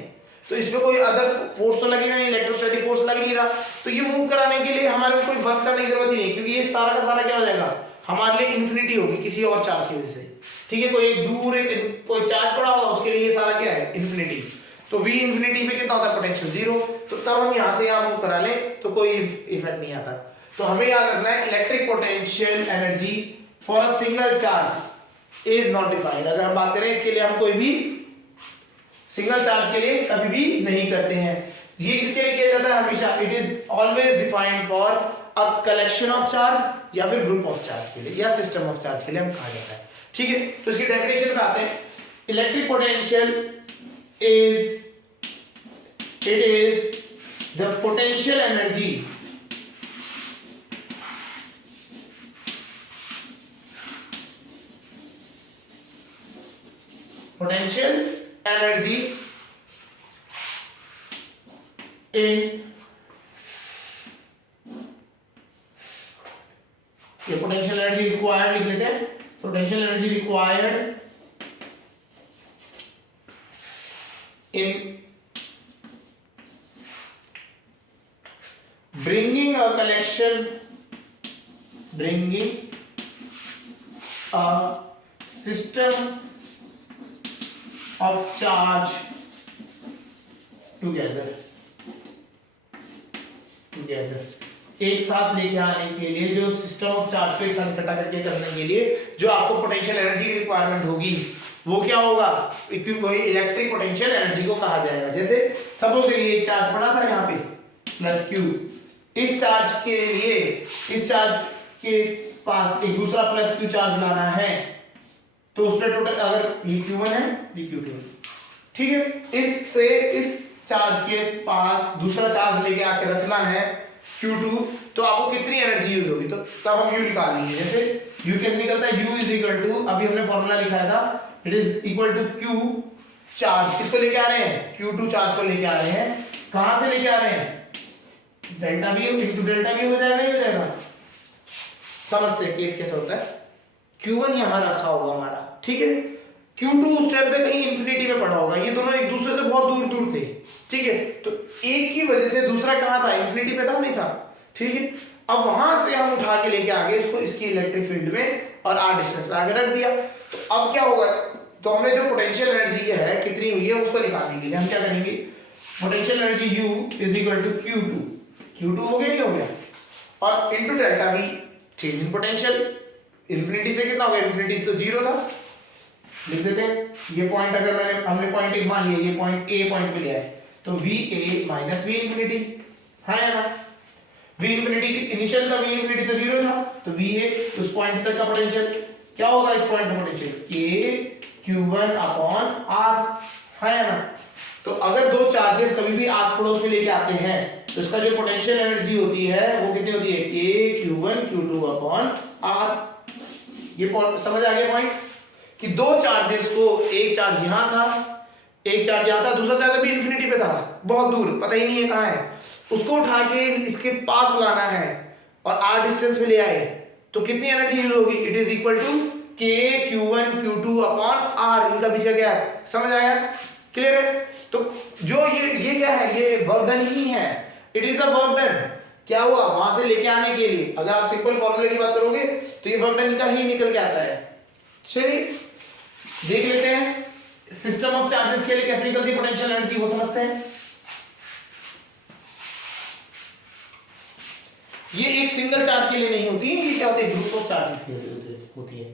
तो इसमें कोई अदर फोर्स तो लगेगा नहीं, इलेक्ट्रोस्टैटिक फोर्स लग नहीं रहा, तो ये मूव कराने के लिए हमारे को कोई वर्क करने की जरूरत ही नहीं, क्योंकि ये सारा का सारा क्या हो जाएगा, हमारे लिए इंफिनिटी होगी किसी और चार्ज की वजह से। ठीक है, कोई एक दूर कोई चार्ज पड़ा होगा, उसके लिए ये सारा क्या है, इंफिनिटी। तो v इंफिनिटी पे कितना होता है, पोटेंशियल जीरो। तो तब हम यहां से यहां मूव करा लें तो कोई इफेक्ट नहीं आता। तो हमें याद रखना है, electric potential energy for a single charge is not defined. अगर हम बात करें इसके लिए, हम कोई भी सिंगल चार्ज के लिए कभी भी नहीं करते हैं। ये किसके लिए किया जाता है हमेशा, it is always defined for a collection of charge, या फिर ग्रुप ऑफ चार्ज के लिए, या सिस्टम ऑफ चार्ज के लिए हम कहा जाता है। ठीक है, तो इसकी डेफिनेशन पे आते हैं। Electric potential it is the potential energy in ये पोटेंशियल एनर्जी रिक्वायर्ड लिख लेते हैं, potential energy required in bringing a system of charge together एक साथ लेके आने के लिए, जो सिस्टम ऑफ चार्ज को एक साथ इकट्ठा करके करने के लिए जो आपको पोटेंशियल एनर्जी की रिक्वायरमेंट होगी वो क्या होगा, इलेक्ट्रिक पोटेंशियल एनर्जी को कहा जाएगा। जैसे सपोज करिए एक चार्ज पड़ा था यहाँ पे प्लस क्यू, इस चार्ज के लिए इस चार्ज के पास एक दूसरा प्लस क्यू चार्ज लाना है, तो उसमें टोटल अगर ये Q1 है ये Q2 है, ठीक है, इससे इस चार्ज के पास दूसरा चार्ज लेके आके रखना है Q2, तो आपको कितनी एनर्जी यूज होगी, तो तब हम U निकाल लेंगे। जैसे U कैसे निकलता है, U इज इक्वल टू, अभी हमने फॉर्मूला लिखाया था, it is equal to Q charge किसको लेके आ रहे हैं, Q2 चार्ज को लेके आ रहे हैं, कहां से लेके आ रहे हैं, delta V into delta V हो जाएगा, ही हो जाएगा। समझते हैं केस कैसे होता है, Q1 यहां रखा होगा हमारा, ठीक है, Q2 उस टाइम पे कहीं इंफिनिटी में पड़ा होगा, ये दोनों एक दूसरे से बहुत दूर दूर थे, ठीक है, तो एक की वजह से दूसरा कहां था, इंफिनिटी पे था, नहीं था, ठीक है। अब वहां से हम उठा के लेके आ गए इसको इसकी इलेक्ट्रिक फील्ड में और r डिस्टेंस पे आगे रख दिया, तो अब क्या होगा, तो हमने जो पोटेंशियल एनर्जी है कितनी हुई है उसको निकालने के लिए हम क्या करेंगे, potential energy U is equal to Q2 हो गया, नहीं हो गया, और into delta V change in potential, infinity से कितना हो गया, इंफिनिटी तो 0 था, लिख देते हैं ये पॉइंट, अगर हमने पॉइंट एक मान लिया, ये पॉइंट A पॉइंट पे लिया है, तो VA माइनस V इंफिनिटी है ना, V इंफिनिटी इनिशियल था, V इंफिनिटी तो 0 था, तो VA उस पॉइंट तक का पोटेंशियल क्या होगा, इस पॉइंट का potential K Q1 upon R है ना। तो अगर दो चार्जेस कभी भी आस पड़ोस में लेके आते हैं तो इसका जो पोटेंशियल एनर्जी होती है वो कितनी होती है, K Q1 Q2 upon R। ये समझ आ गया पॉइंट, कि दो चार्जेस को, एक चार्ज यहां था, एक चार्ज यहां था, दूसरा चार्ज अभी इंफिनिटी पे था, बहुत दूर, पता ही नहीं है कहां है, उसको उठा के इसके पास लाना है और r डिस्टेंस पे ले आए, तो कितनी एनर्जी यूज होगी, it is equal to K Q1 Q2 upon R, इनका पीछे क्या है, समझ आया, क्लियर है। तो जो ये क्या है, ये वर्क डन ही है, it is a work done, क्या हुआ, वहां से लेके आने के लिए अगर आप सिंपल फॉर्मूले की बात करोगे तो ये वर्क डन का ही निकल के आता है। चलिए देख लेते हैं सिस्टम ऑफ चार्जेस के लिए कैसे निकलती है पोटेंशियल एनर्जी, वो समझते हैं। ये एक सिंगल चार्ज के लिए नहीं होती, ये क्या होती है, ग्रुप ऑफ चार्जेस के लिए होती है।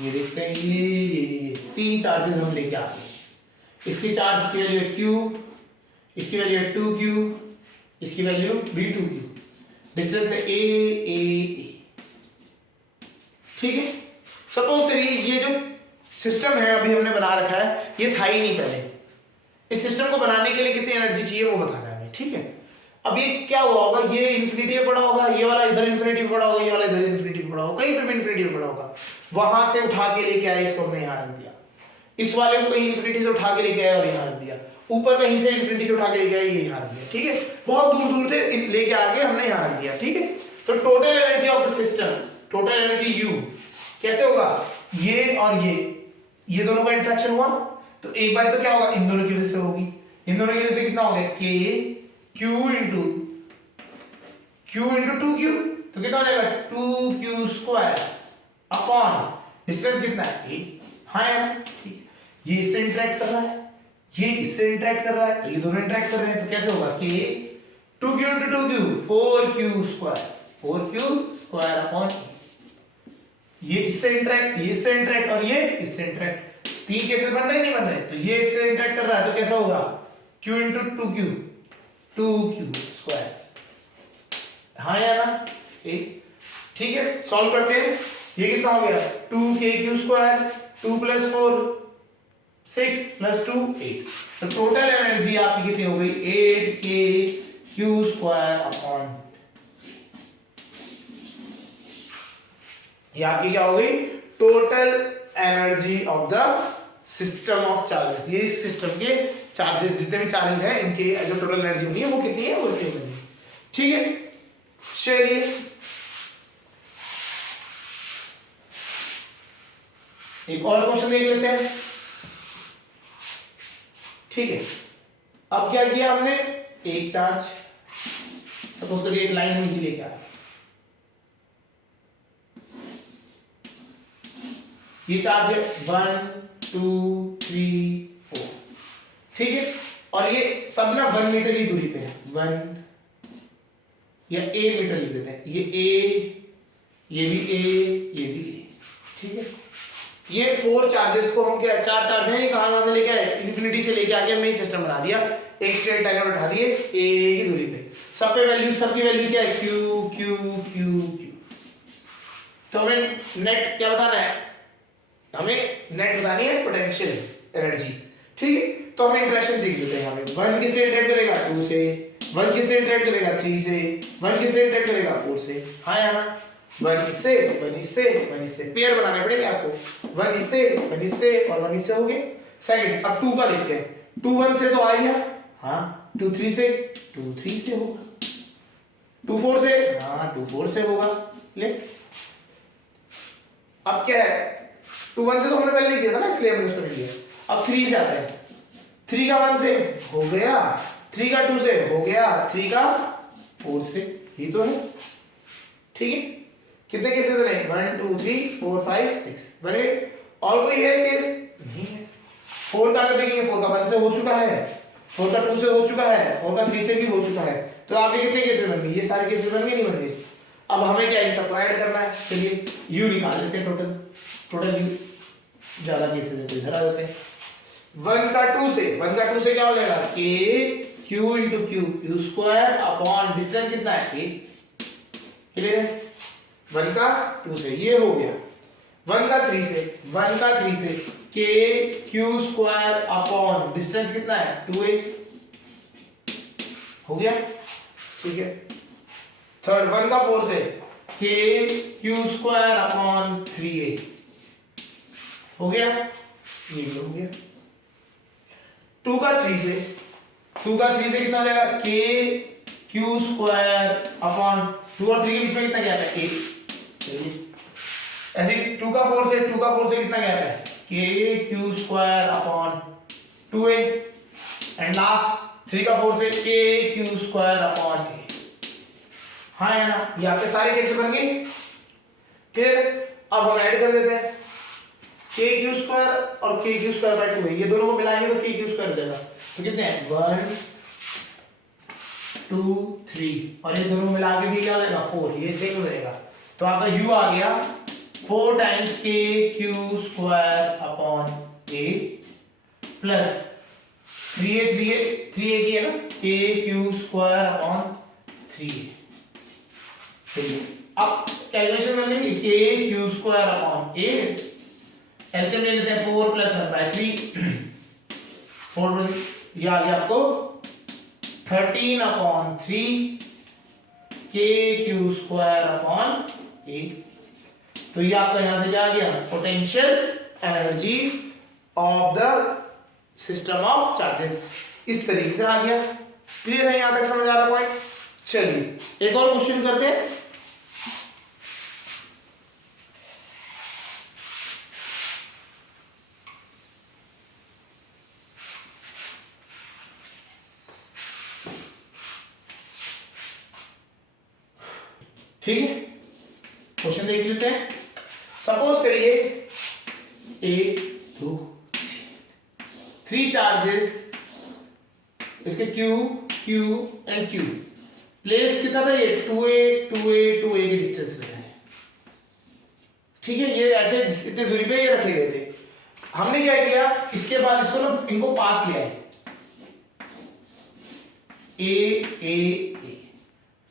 ये देखते हैं, ये तीन चार्जेस हम लेके आते हैं, इसकी चार्ज की वैल्यू है Q, इसकी वैल्यू है 2Q, इसकी वैल्यू B2Q, डिस्टेंस है A, ठीक है। सपोज करिए ये जो सिस्टम है अभी हमने बना रखा है, ये था ही नहीं पहले, इस सिस्टम को बनाने के लिए कितनी एनर्जी चाहिए वो बताना है हमें, ठीक है। अब ये क्या हुआ होगा, ये इंफिनिटी पे पड़ा होगा, ये वाला इधर इंफिनिटी पे पड़ा होगा, ये वाला इधर इंफिनिटी पे पड़ा होगा, कहीं पे भी इंफिनिटी पे पड़ा होगा, वहां से उठा के लेके आए, इसको हमने यहां रख दिया, इस वाले को कहीं इंफिनिटी से उठा के लेके आए और यहां रख दिया, ऊपर कहीं से इंफिनिटी से उठा के लेके आए, ये यहां रख दिया, ठीक है, बहुत दूर दूर से लेके आके हमने यहां रख दिया, ठीक है। तो total energy of the system, total energy U कैसे होगा, ये और ये दोनों का इंटरेक्शन हुआ, तो एक बार तो क्या होगा, इन दोनों की वजह से होगी, इन दोनों की वजह से कितना हो गया, K Q इंटू 2Q, तो कितना हो जाएगा 2Q स्क्वायर अपॉन डिस्टेंस कितना है 8, हाँ यार ठीक है, ये इससे इंटरेक्ट कर रहा है, ये इससे इंटरेक्ट कर रहा है, तो ये दोनों इंटरेक्ट कर रहे हैं, तो कैसे होगा, K 2Q into 2Q 4Q square upon, ये इससे इंटरेक्ट, ये इससे इंटरेक्ट और ये इससे इंटरेक्ट, तीन केसेस बन रहे नहीं बन रहे, तो ये इससे इंटरेक्ट कर रहा है, तो कैसा होगा Q इंटू 2Q स्क्वायर, हाँ या ना, ठीक है। सॉल्व करते हैं, ये कितना हो गया 2KQ स्क्वायर, 2 प्लस 4 6 प्लस 2 8, तो टोटल एनर्जी आपकी कितनी हो गई 8KQ स्क्वायर अपॉन, ये आपकी क्या हो गई total energy of the system of charges. ये इस सिस्टम के चार्जेस, जितने भी चार्जेस हैं इनके जो टोटल एनर्जी होगी है वो कितनी है, वो कितनी होगी, ठीक है। चलिए एक और क्वेश्चन देख लेते हैं, ठीक है। अब क्या किया हमने, एक चार्ज सपोज करिए एक लाइन में ही लेके आया, ये चार्ज है 1 2 3 4, ठीक है। और ये सब ना 1 मीटर की दूरी पे है, 1 या a मीटर लिख देते हैं, ये a, ये भी a, ये भी a, ठीक है। ये 4 चार्जेस को हम क्या, 4 चार्ज हैं, ये कहां से लेके आए, इन्फिनिटी से लेके आके हमने सिस्टम बना दिया, एक स्ट्रेट लाइन उठा दिए a की दूरी पे, सब पे वैल्यू, सबकी वैल्यू क्या है, q q q q। तो हमें नेट क्या बताना है, हमें नेट बतानी है पोटेंशियल एनर्जी, ठीक है। तो हम इंटरेक्शन देख लेते हैं यहाँ पे, 1 किससे इंटरेक्ट करेगा 2 से, 1 किससे इंटरेक्ट करेगा 3 से, 1 किससे इंटरेक्ट करेगा 4 से, हाँ या ना, 1 इससे 1 इससे 1 इससे, पेयर बनाने पड़ेंगे आपको, 1 इससे 1 इससे और 1 इससे हो गए। सेकंड, अब 2 का देखते हैं, 2 1 से तो आ गया, हाँ, 2 3 से, 2 3 से होगा, 2 4 से, हाँ 2 4 से होगा, ले। अब क्या है, 2 1 से तो हमने पहले लिख दिया था ना, इसलिए हमने उसको लिख दिया। अब 3 से आते हैं, 3 का 1 से हो गया, 3 का 2 से हो गया, 3 का 4 से, ही तो है, ठीक है। कितने केसेस बने, 1 2 3 4 5 6 बने। और कोई है केस नहीं है। 4 का अगर देखेंगे, 4 का 1 से हो चुका है, 4 का 2 से हो चुका है, 4 का 3 से भी हो चुका है, तो आपके कितने केसेस बन गए, ये सारे केसेस बन गए, नहीं बन गए। अब हमें क्या इन सबको ऐड करना है, चलिए u निकाल लेते हैं, टोटल u, ज्यादा केसेस है तो इधर आ जाते हैं। 1 का 2 से क्या हो जाएगा, k q into q square upon distance कितना है, a, क्लियर है। 1 का 2 से ये हो गया, 1 का 3 से k q square upon distance कितना है 2a, हो गया, ठीक है। थर्ड, 1 का 4 से k q square upon 3a, हो गया, ये भी हो गया। 2 का 3 से कितना हो जाएगा, k q स्क्वायर अपॉन 2 और 3 के बीच में कितना गैप है, k, चलिए ऐसे 2 का 4 से कितना गैप है, k q square upon 2a, and last 3 का 4 से k q square upon a, हाँ है ना। ये आपके सारे केसेस बन गए, क्लियर। अब हम ऐड कर देते हैं, k q स्क्वायर और k q square by 2a, ये दोनों को मिलाएंगे तो k q स्क्वायर हो जाएगा, तो कितने हैं 1 2 3, और ये दोनों मिला के भी क्या हो जाएगा 4, ये सेम हो जाएगा। तो आपका u आ गया 4 times k q square upon a plus 3a की है ना, k q square upon 3a। चलिए अब कैलकुलेशन कर लेंगे, k q square upon a, LCM ले लेते हैं, 4 प्लस 1 बाय 3, 4 ये आ गया आपको 13 upon 3 k q square upon a। तो ये आपका यहां से क्या आ गया, potential energy of the system of charges, इस तरीके से आ गया। क्लियर है, यहां तक समझ आ रहा पॉइंट। चलिए एक और क्वेश्चन करते हैं। ठीक है, क्वेश्चन देख लेते हैं। सपोज करिए 1 2 3 चार्जेस, इसके Q Q and Q, place कितना था, ये 2a के डिस्टेंस में है, ठीक है। ये ऐसे इतने दूरी पे ये रखे गए थे। हमने क्या किया, इसके बाद इसको ना इनको पास लिया है, a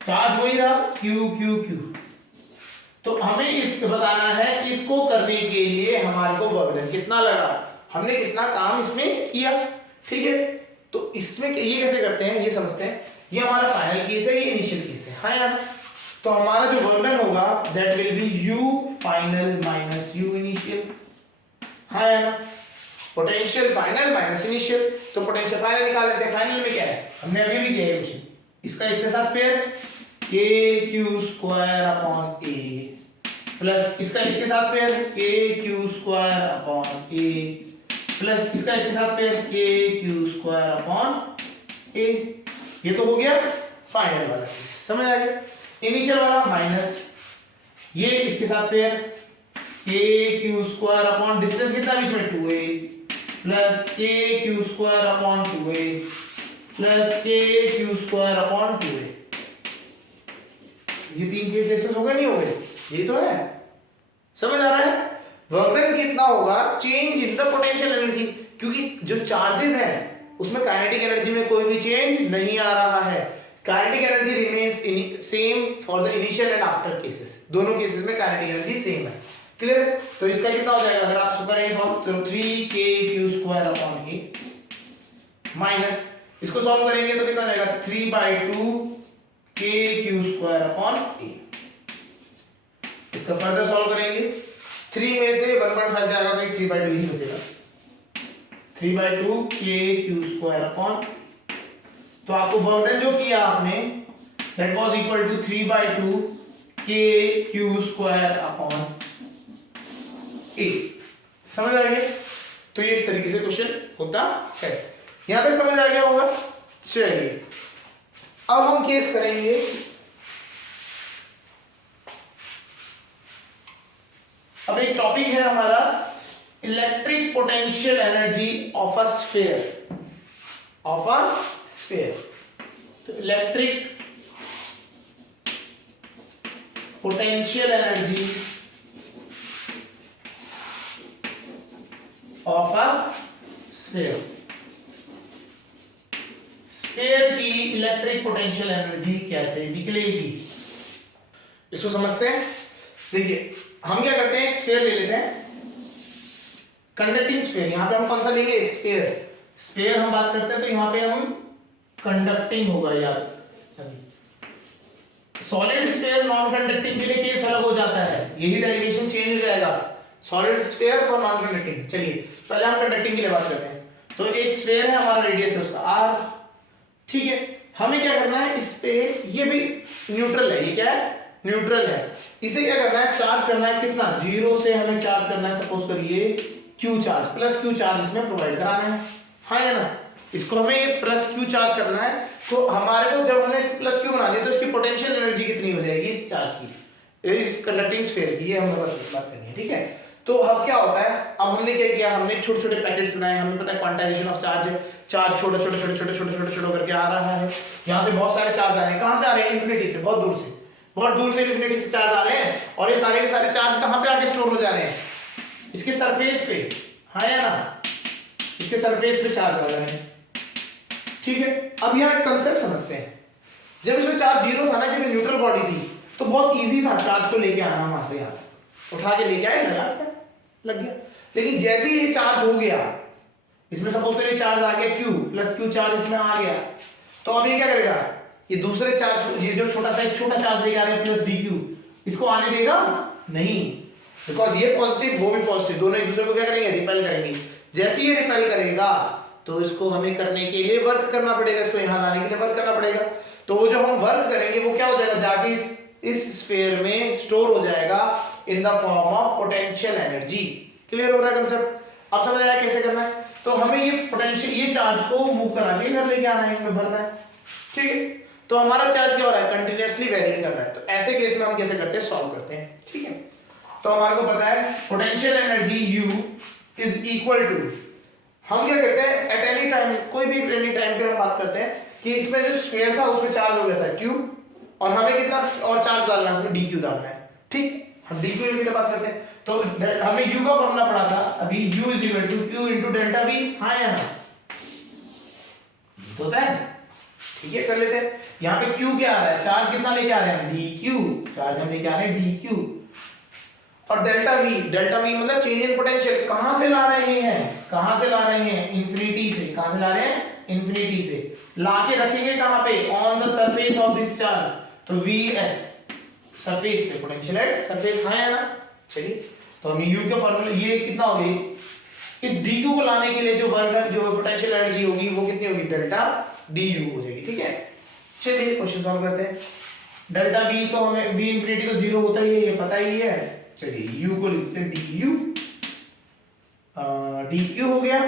चार्ज वही रहा, q तो हमें इसको बताना है, इसको करने के लिए हमारे को बर्डन कितना लगा, हमने कितना काम इसमें किया, ठीक है। तो इसमें ये कैसे करते हैं ये समझते हैं। ये हमारा फाइनल केस है, ये इनिशियल केस है, हाँ यार। तो हमारा जो बर्डन होगा that will be u final minus u initial, हाँ यार। पोटेंशियल फाइनल माइनस इनिशियल, तो पोटेंशियल फाइनल निकाल लेते हैं। फाइनल में क्या है, हमने अभी भी किया है क्वेश्चन, इसका इसके साथ pair k q square upon a plus इसका इसके साथ pair k q square upon a plus इसका इसके साथ pair k q square upon a। ये तो हो गया फाइनल वाला, समझ आ गया। इनिशियल वाला माइनस ये इसके साथ pair k q square upon distance कितना बीच में 2a प्लस के Q square upon 2a plus के क्यू स्क्वायर अपॉन 2a। ये तीन चीज कैसे हो गए, नहीं हो गए? ये तो है, समझ आ रहा है? वर्क डन कितना होगा, change in the potential energy, क्योंकि जो चार्जेस है उसमें काइनेटिक एनर्जी में कोई भी चेंज नहीं आ रहा है। Kinetic energy remains same for the initial and after cases, दोनों केसेस में काइनेटिक एनर्जी सेम है। क्लियर? तो इसका कितना हो जाएगा, अगर आप इसको करेंगे सॉल्व तो 3k² अपॉन a माइनस इसको सॉल्व करेंगे तो कितना जाएगा 3/2k² अपॉन a। इसका फर्दर सॉल्व करेंगे, 3 में से 1.5 जाएगा तो 3/2 ही बचेगा, 3/2k² अपॉन। तो आपको वर्क जो किया आपने that was equal to 3/2k² upon a। समझ आ गया? तो ये इस तरीके से क्वेश्चन होता है। यहां तक समझ आ गया होगा? चलिए अब हम केस करेंगे अब एक टॉपिक है हमारा electric potential energy of a sphere, of a sphere. तो electric potential energy of a sphere, sphere की इलेक्ट्रिक पोटेंशियल एनर्जी कैसे निकलेगी, इसको समझते हैं। देखिए हम क्या करते हैं, एक स्फीयर ले लेते हैं, कंडक्टिंग स्फीयर। यहां पे हम कौन सा लेंगे, स्फीयर। स्फीयर हम बात करते हैं तो यहां पे हम कंडक्टिंग होगा यार, सॉलिड स्फीयर नॉन कंडक्टिंग के लिए केस अलग हो जाता है, यही डेरिवेशन चेंज हो जाएगा, solid sphere for non conducting. चलिए पहले हम कंडक्टिंग के लिए बात करते हैं। तो एक स्फीयर है, हमारा रेडियस है उसका r, ठीक है। हमें क्या करना है, इस पे ये भी न्यूट्रल है, ये क्या है, न्यूट्रल है। इसे क्या करना है, चार्ज करना है, कितना, 0 से हमें चार्ज करना है, सपोज करिए q charge, plus q charge इसमें प्रोवाइड कराना है, हाँ या ना। इसको हमें प्लस q चार्ज करना है, तो हमारे को जब हमने प्लस q बना दिया तो इसकी पोटेंशियल एनर्जी कितनी हो जाएगी इस चार्ज की, इस कंडक्टिंग स्फीयर की, ये हमें बस बात करनी है, ठीक है। तो अब क्या होता है, अब हमने क्या किया, हमने छोटे छोटे पैकेट्स बनाए, हमें पता है क्वांटाइजेशन ऑफ चार्ज, चार्ज छोटे छोटे छोटे छोटे छोटे छोटे छोटे करके आ रहा है, यहाँ से बहुत सारे चार्ज आ रहे हैं, कहाँ से आ रहे हैं, इन्फिनिटी से, बहुत दूर से, बहुत दूर से इन्फिनिटी से चार्ज आ रहे हैं, और ये सारे के सारे चार्ज कहाँ पे आके स्टोर हो जा रहे हैं, इसके सरफेस पे, हाँ या ना, इसके सरफेस पे चार्ज आ रहे हैं, ठीक है। अब यहाँ एक कंसेप्ट समझते हैं, जब इसमें चार्ज 0 था ना, जब न्यूट्रल बॉडी थी, तो बहुत इजी था चार्ज को लेके आना, वहां से यहाँ उठा के लेके आए, लग गया। लेकिन जैसे ही ये चार्ज हो गया, इसमें सपोज करिए चार्ज आ गया q, प्लस q चार्ज इसमें आ गया, तो अब ये क्या करेगा, ये दूसरे चार्ज, ये जो छोटा सा एक छोटा चार्ज लेके आ रहा है प्लस dq, इसको आने देगा नहीं, बिकॉज ये पॉजिटिव वो भी पॉजिटिव, दोनों एक दूसरे को क्या करेंगे, रिपेल करेंगे। जैसे ये रिपेल करेगा तो इसको हमें करने के लिए वर्क करना पड़ेगा, इसको यहां लाने के लिए वर्क करना पड़ेगा। तो वो जो हम वर्क करेंगे वो क्या हो जाएगा, जाके इस स्फीयर में स्टोर हो जाएगा in the form of potential energy. Clear हो रहा है कंसेप्ट? अब समझ आया कैसे करना है। तो हमें ये पोटेंशियल, ये चार्ज को मूव करा के इधर लेके आना है, इसमें भरना है, ठीक है। तो हमारा चार्ज क्या हो रहा है, कंटिन्यूअसली वेरी कर रहा है। तो ऐसे केस में हम कैसे करते हैं, सॉल्व करते हैं, ठीक है। तो हमारे को पता है potential energy U is equal to, हम क्या करते हैं, एट एनी टाइम, कोई भी एनी टाइम पे हम बात करते हैं कि इसमें जो स्फीयर था उसमें चार्ज हो गया था Q, और हमें कितना और चार्ज डालना है, उसमें dq डालना है, ठीक। हम dq के लिए बात करते हैं, तो हमें u का फॉर्मूला पड़ा था अभी, u is equal to q into delta v, हाँ या ना, तो होता है, ठीक है, कर लेते हैं। यहाँ पे q क्या आ रहा है, चार्ज कितना लेके आ रहे हैं, dq, चार्ज हम लेके आ रहे हैं dq, और डेल्टा v मतलब चेंज इन पोटेंशियल, कहां से ला रहे हैं, कहां से ला रहे हैं, इंफिनिटी से, कहां से ला रहे हैं, इंफिनिटी से, लाके रखेंगे कहां पे, on the surface of this charge, तो vs सरफेस पे, पोटेंशियल एट सरफेस, हाँ या ना। चलिए तो हम u का फार्मूला, ये कितना हो गई, इस dq को लाने के लिए जो वर्क, जो पोटेंशियल एनर्जी होगी वो कितनी होगी, डेल्टा du हो जाएगी, ठीक है। चलिए क्वेश्चन सॉल्व करते हैं। डेल्टा v तो हमें, v इंफिनिटी तो 0 होता ही है, ये पता ही है। चलिए u को लिखते हैं du, dq हो गया,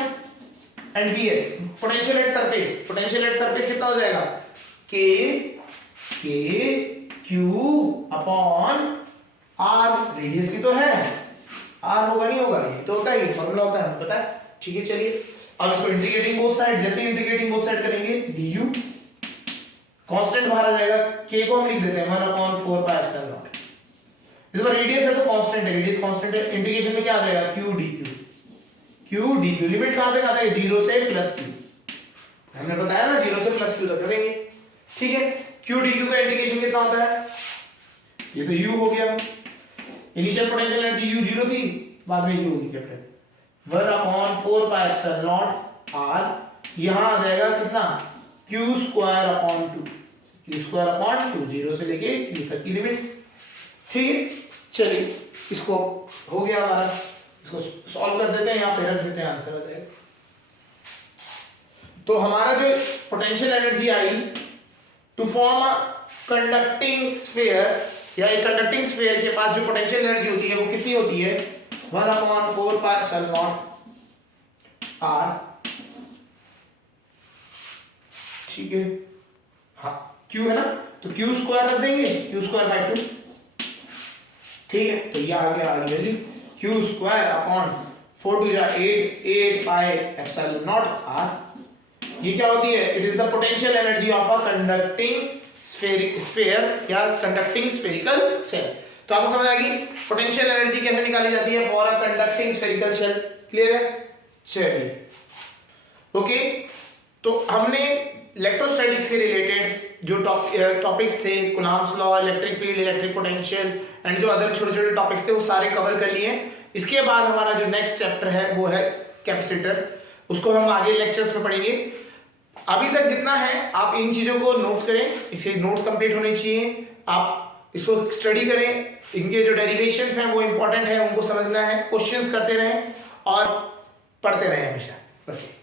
and vs potential at surface, potential at surface कितना हो जाएगा, k q upon r, radius ही तो है, r होगा नहीं होगा, ये तो होता है, फॉर्मूला होता है, पता है। ठीक है, चलिए अब इसको इंटीग्रेटिंग बोथ साइड, जैसे इंटीग्रेटिंग बोथ साइड करेंगे du कांस्टेंट बाहर आ जाएगा, k को हम लिख देते हैं 1/4 पाई एप्सिलॉन नॉट। इस बार रेडियस है तो कांस्टेंट है, रेडियस कांस्टेंट है, इंटीग्रेशन में क्या आ जाएगा q dq, लिमिट कहां से कहां तक है 0 से प्लस q, हमने बताया ना 0 से प्लस q तक करेंगे, ठीक है। q dq का इंटीग्रेशन कितना होता है, ये तो u हो गया, इनिशियल पोटेंशियल एनर्जी u 0 थी, बाद में u होगी capital 1/4 pi epsilon not r, यहां आ जाएगा कितना q square upon 2, q square upon 2, 0 से लेके q तक की लिमिट, ठीक है। चलिए इसको हो गया हमारा, इसको सॉल्व कर देते हैं, यहां पे रख देते हैं, आंसर आ जाएगा। तो हमारा जो potential energy I to form a conducting sphere, या एक कंडक्टिंग स्फीयर के पास जो पोटेंशियल एनर्जी होती है वो कितनी होती है 1/4 पाई एप्सिलॉन नॉट r, ठीक है। हाँ q है ना, तो q स्क्वायर रख देंगे, q स्क्वायर बाय 2, ठीक है। तो ये आ गया वैल्यू q स्क्वायर अपॉन 4 टू जा 8 पाई एप्सिलॉन नॉट r, ये क्या होती है, it is the potential energy of a conducting sphere या कंडक्टिंग स्फेरिकल शेल। तो आपको समझ आ गई पोटेंशियल एनर्जी कैसे निकाली जाती है for a conducting spherical shell, clear है। चलिए ओके, तो हमने इलेक्ट्रोस्टैटिक्स के रिलेटेड जो टॉपिक्स थे, Coulomb's law, electric field, electric potential and जो अदर छोटे छोटे टॉपिक्स थे वो सारे कवर कर लिए। इसके बाद हमारा जो नेक्स्ट चैप्टर है वो है कैपेसिटर, उसको हम आगे लेक्चर्स में पढ़ेंगे। अभी तक जितना है आप इन चीजों को नोट करें, इसके नोट्स कंप्लीट होने चाहिए, आप इसको स्टडी करें, इनके जो डेरिवेशंस हैं वो इंपॉर्टेंट है, उनको समझना है, क्वेश्चंस करते रहें और पढ़ते रहें हमेशा। ओके।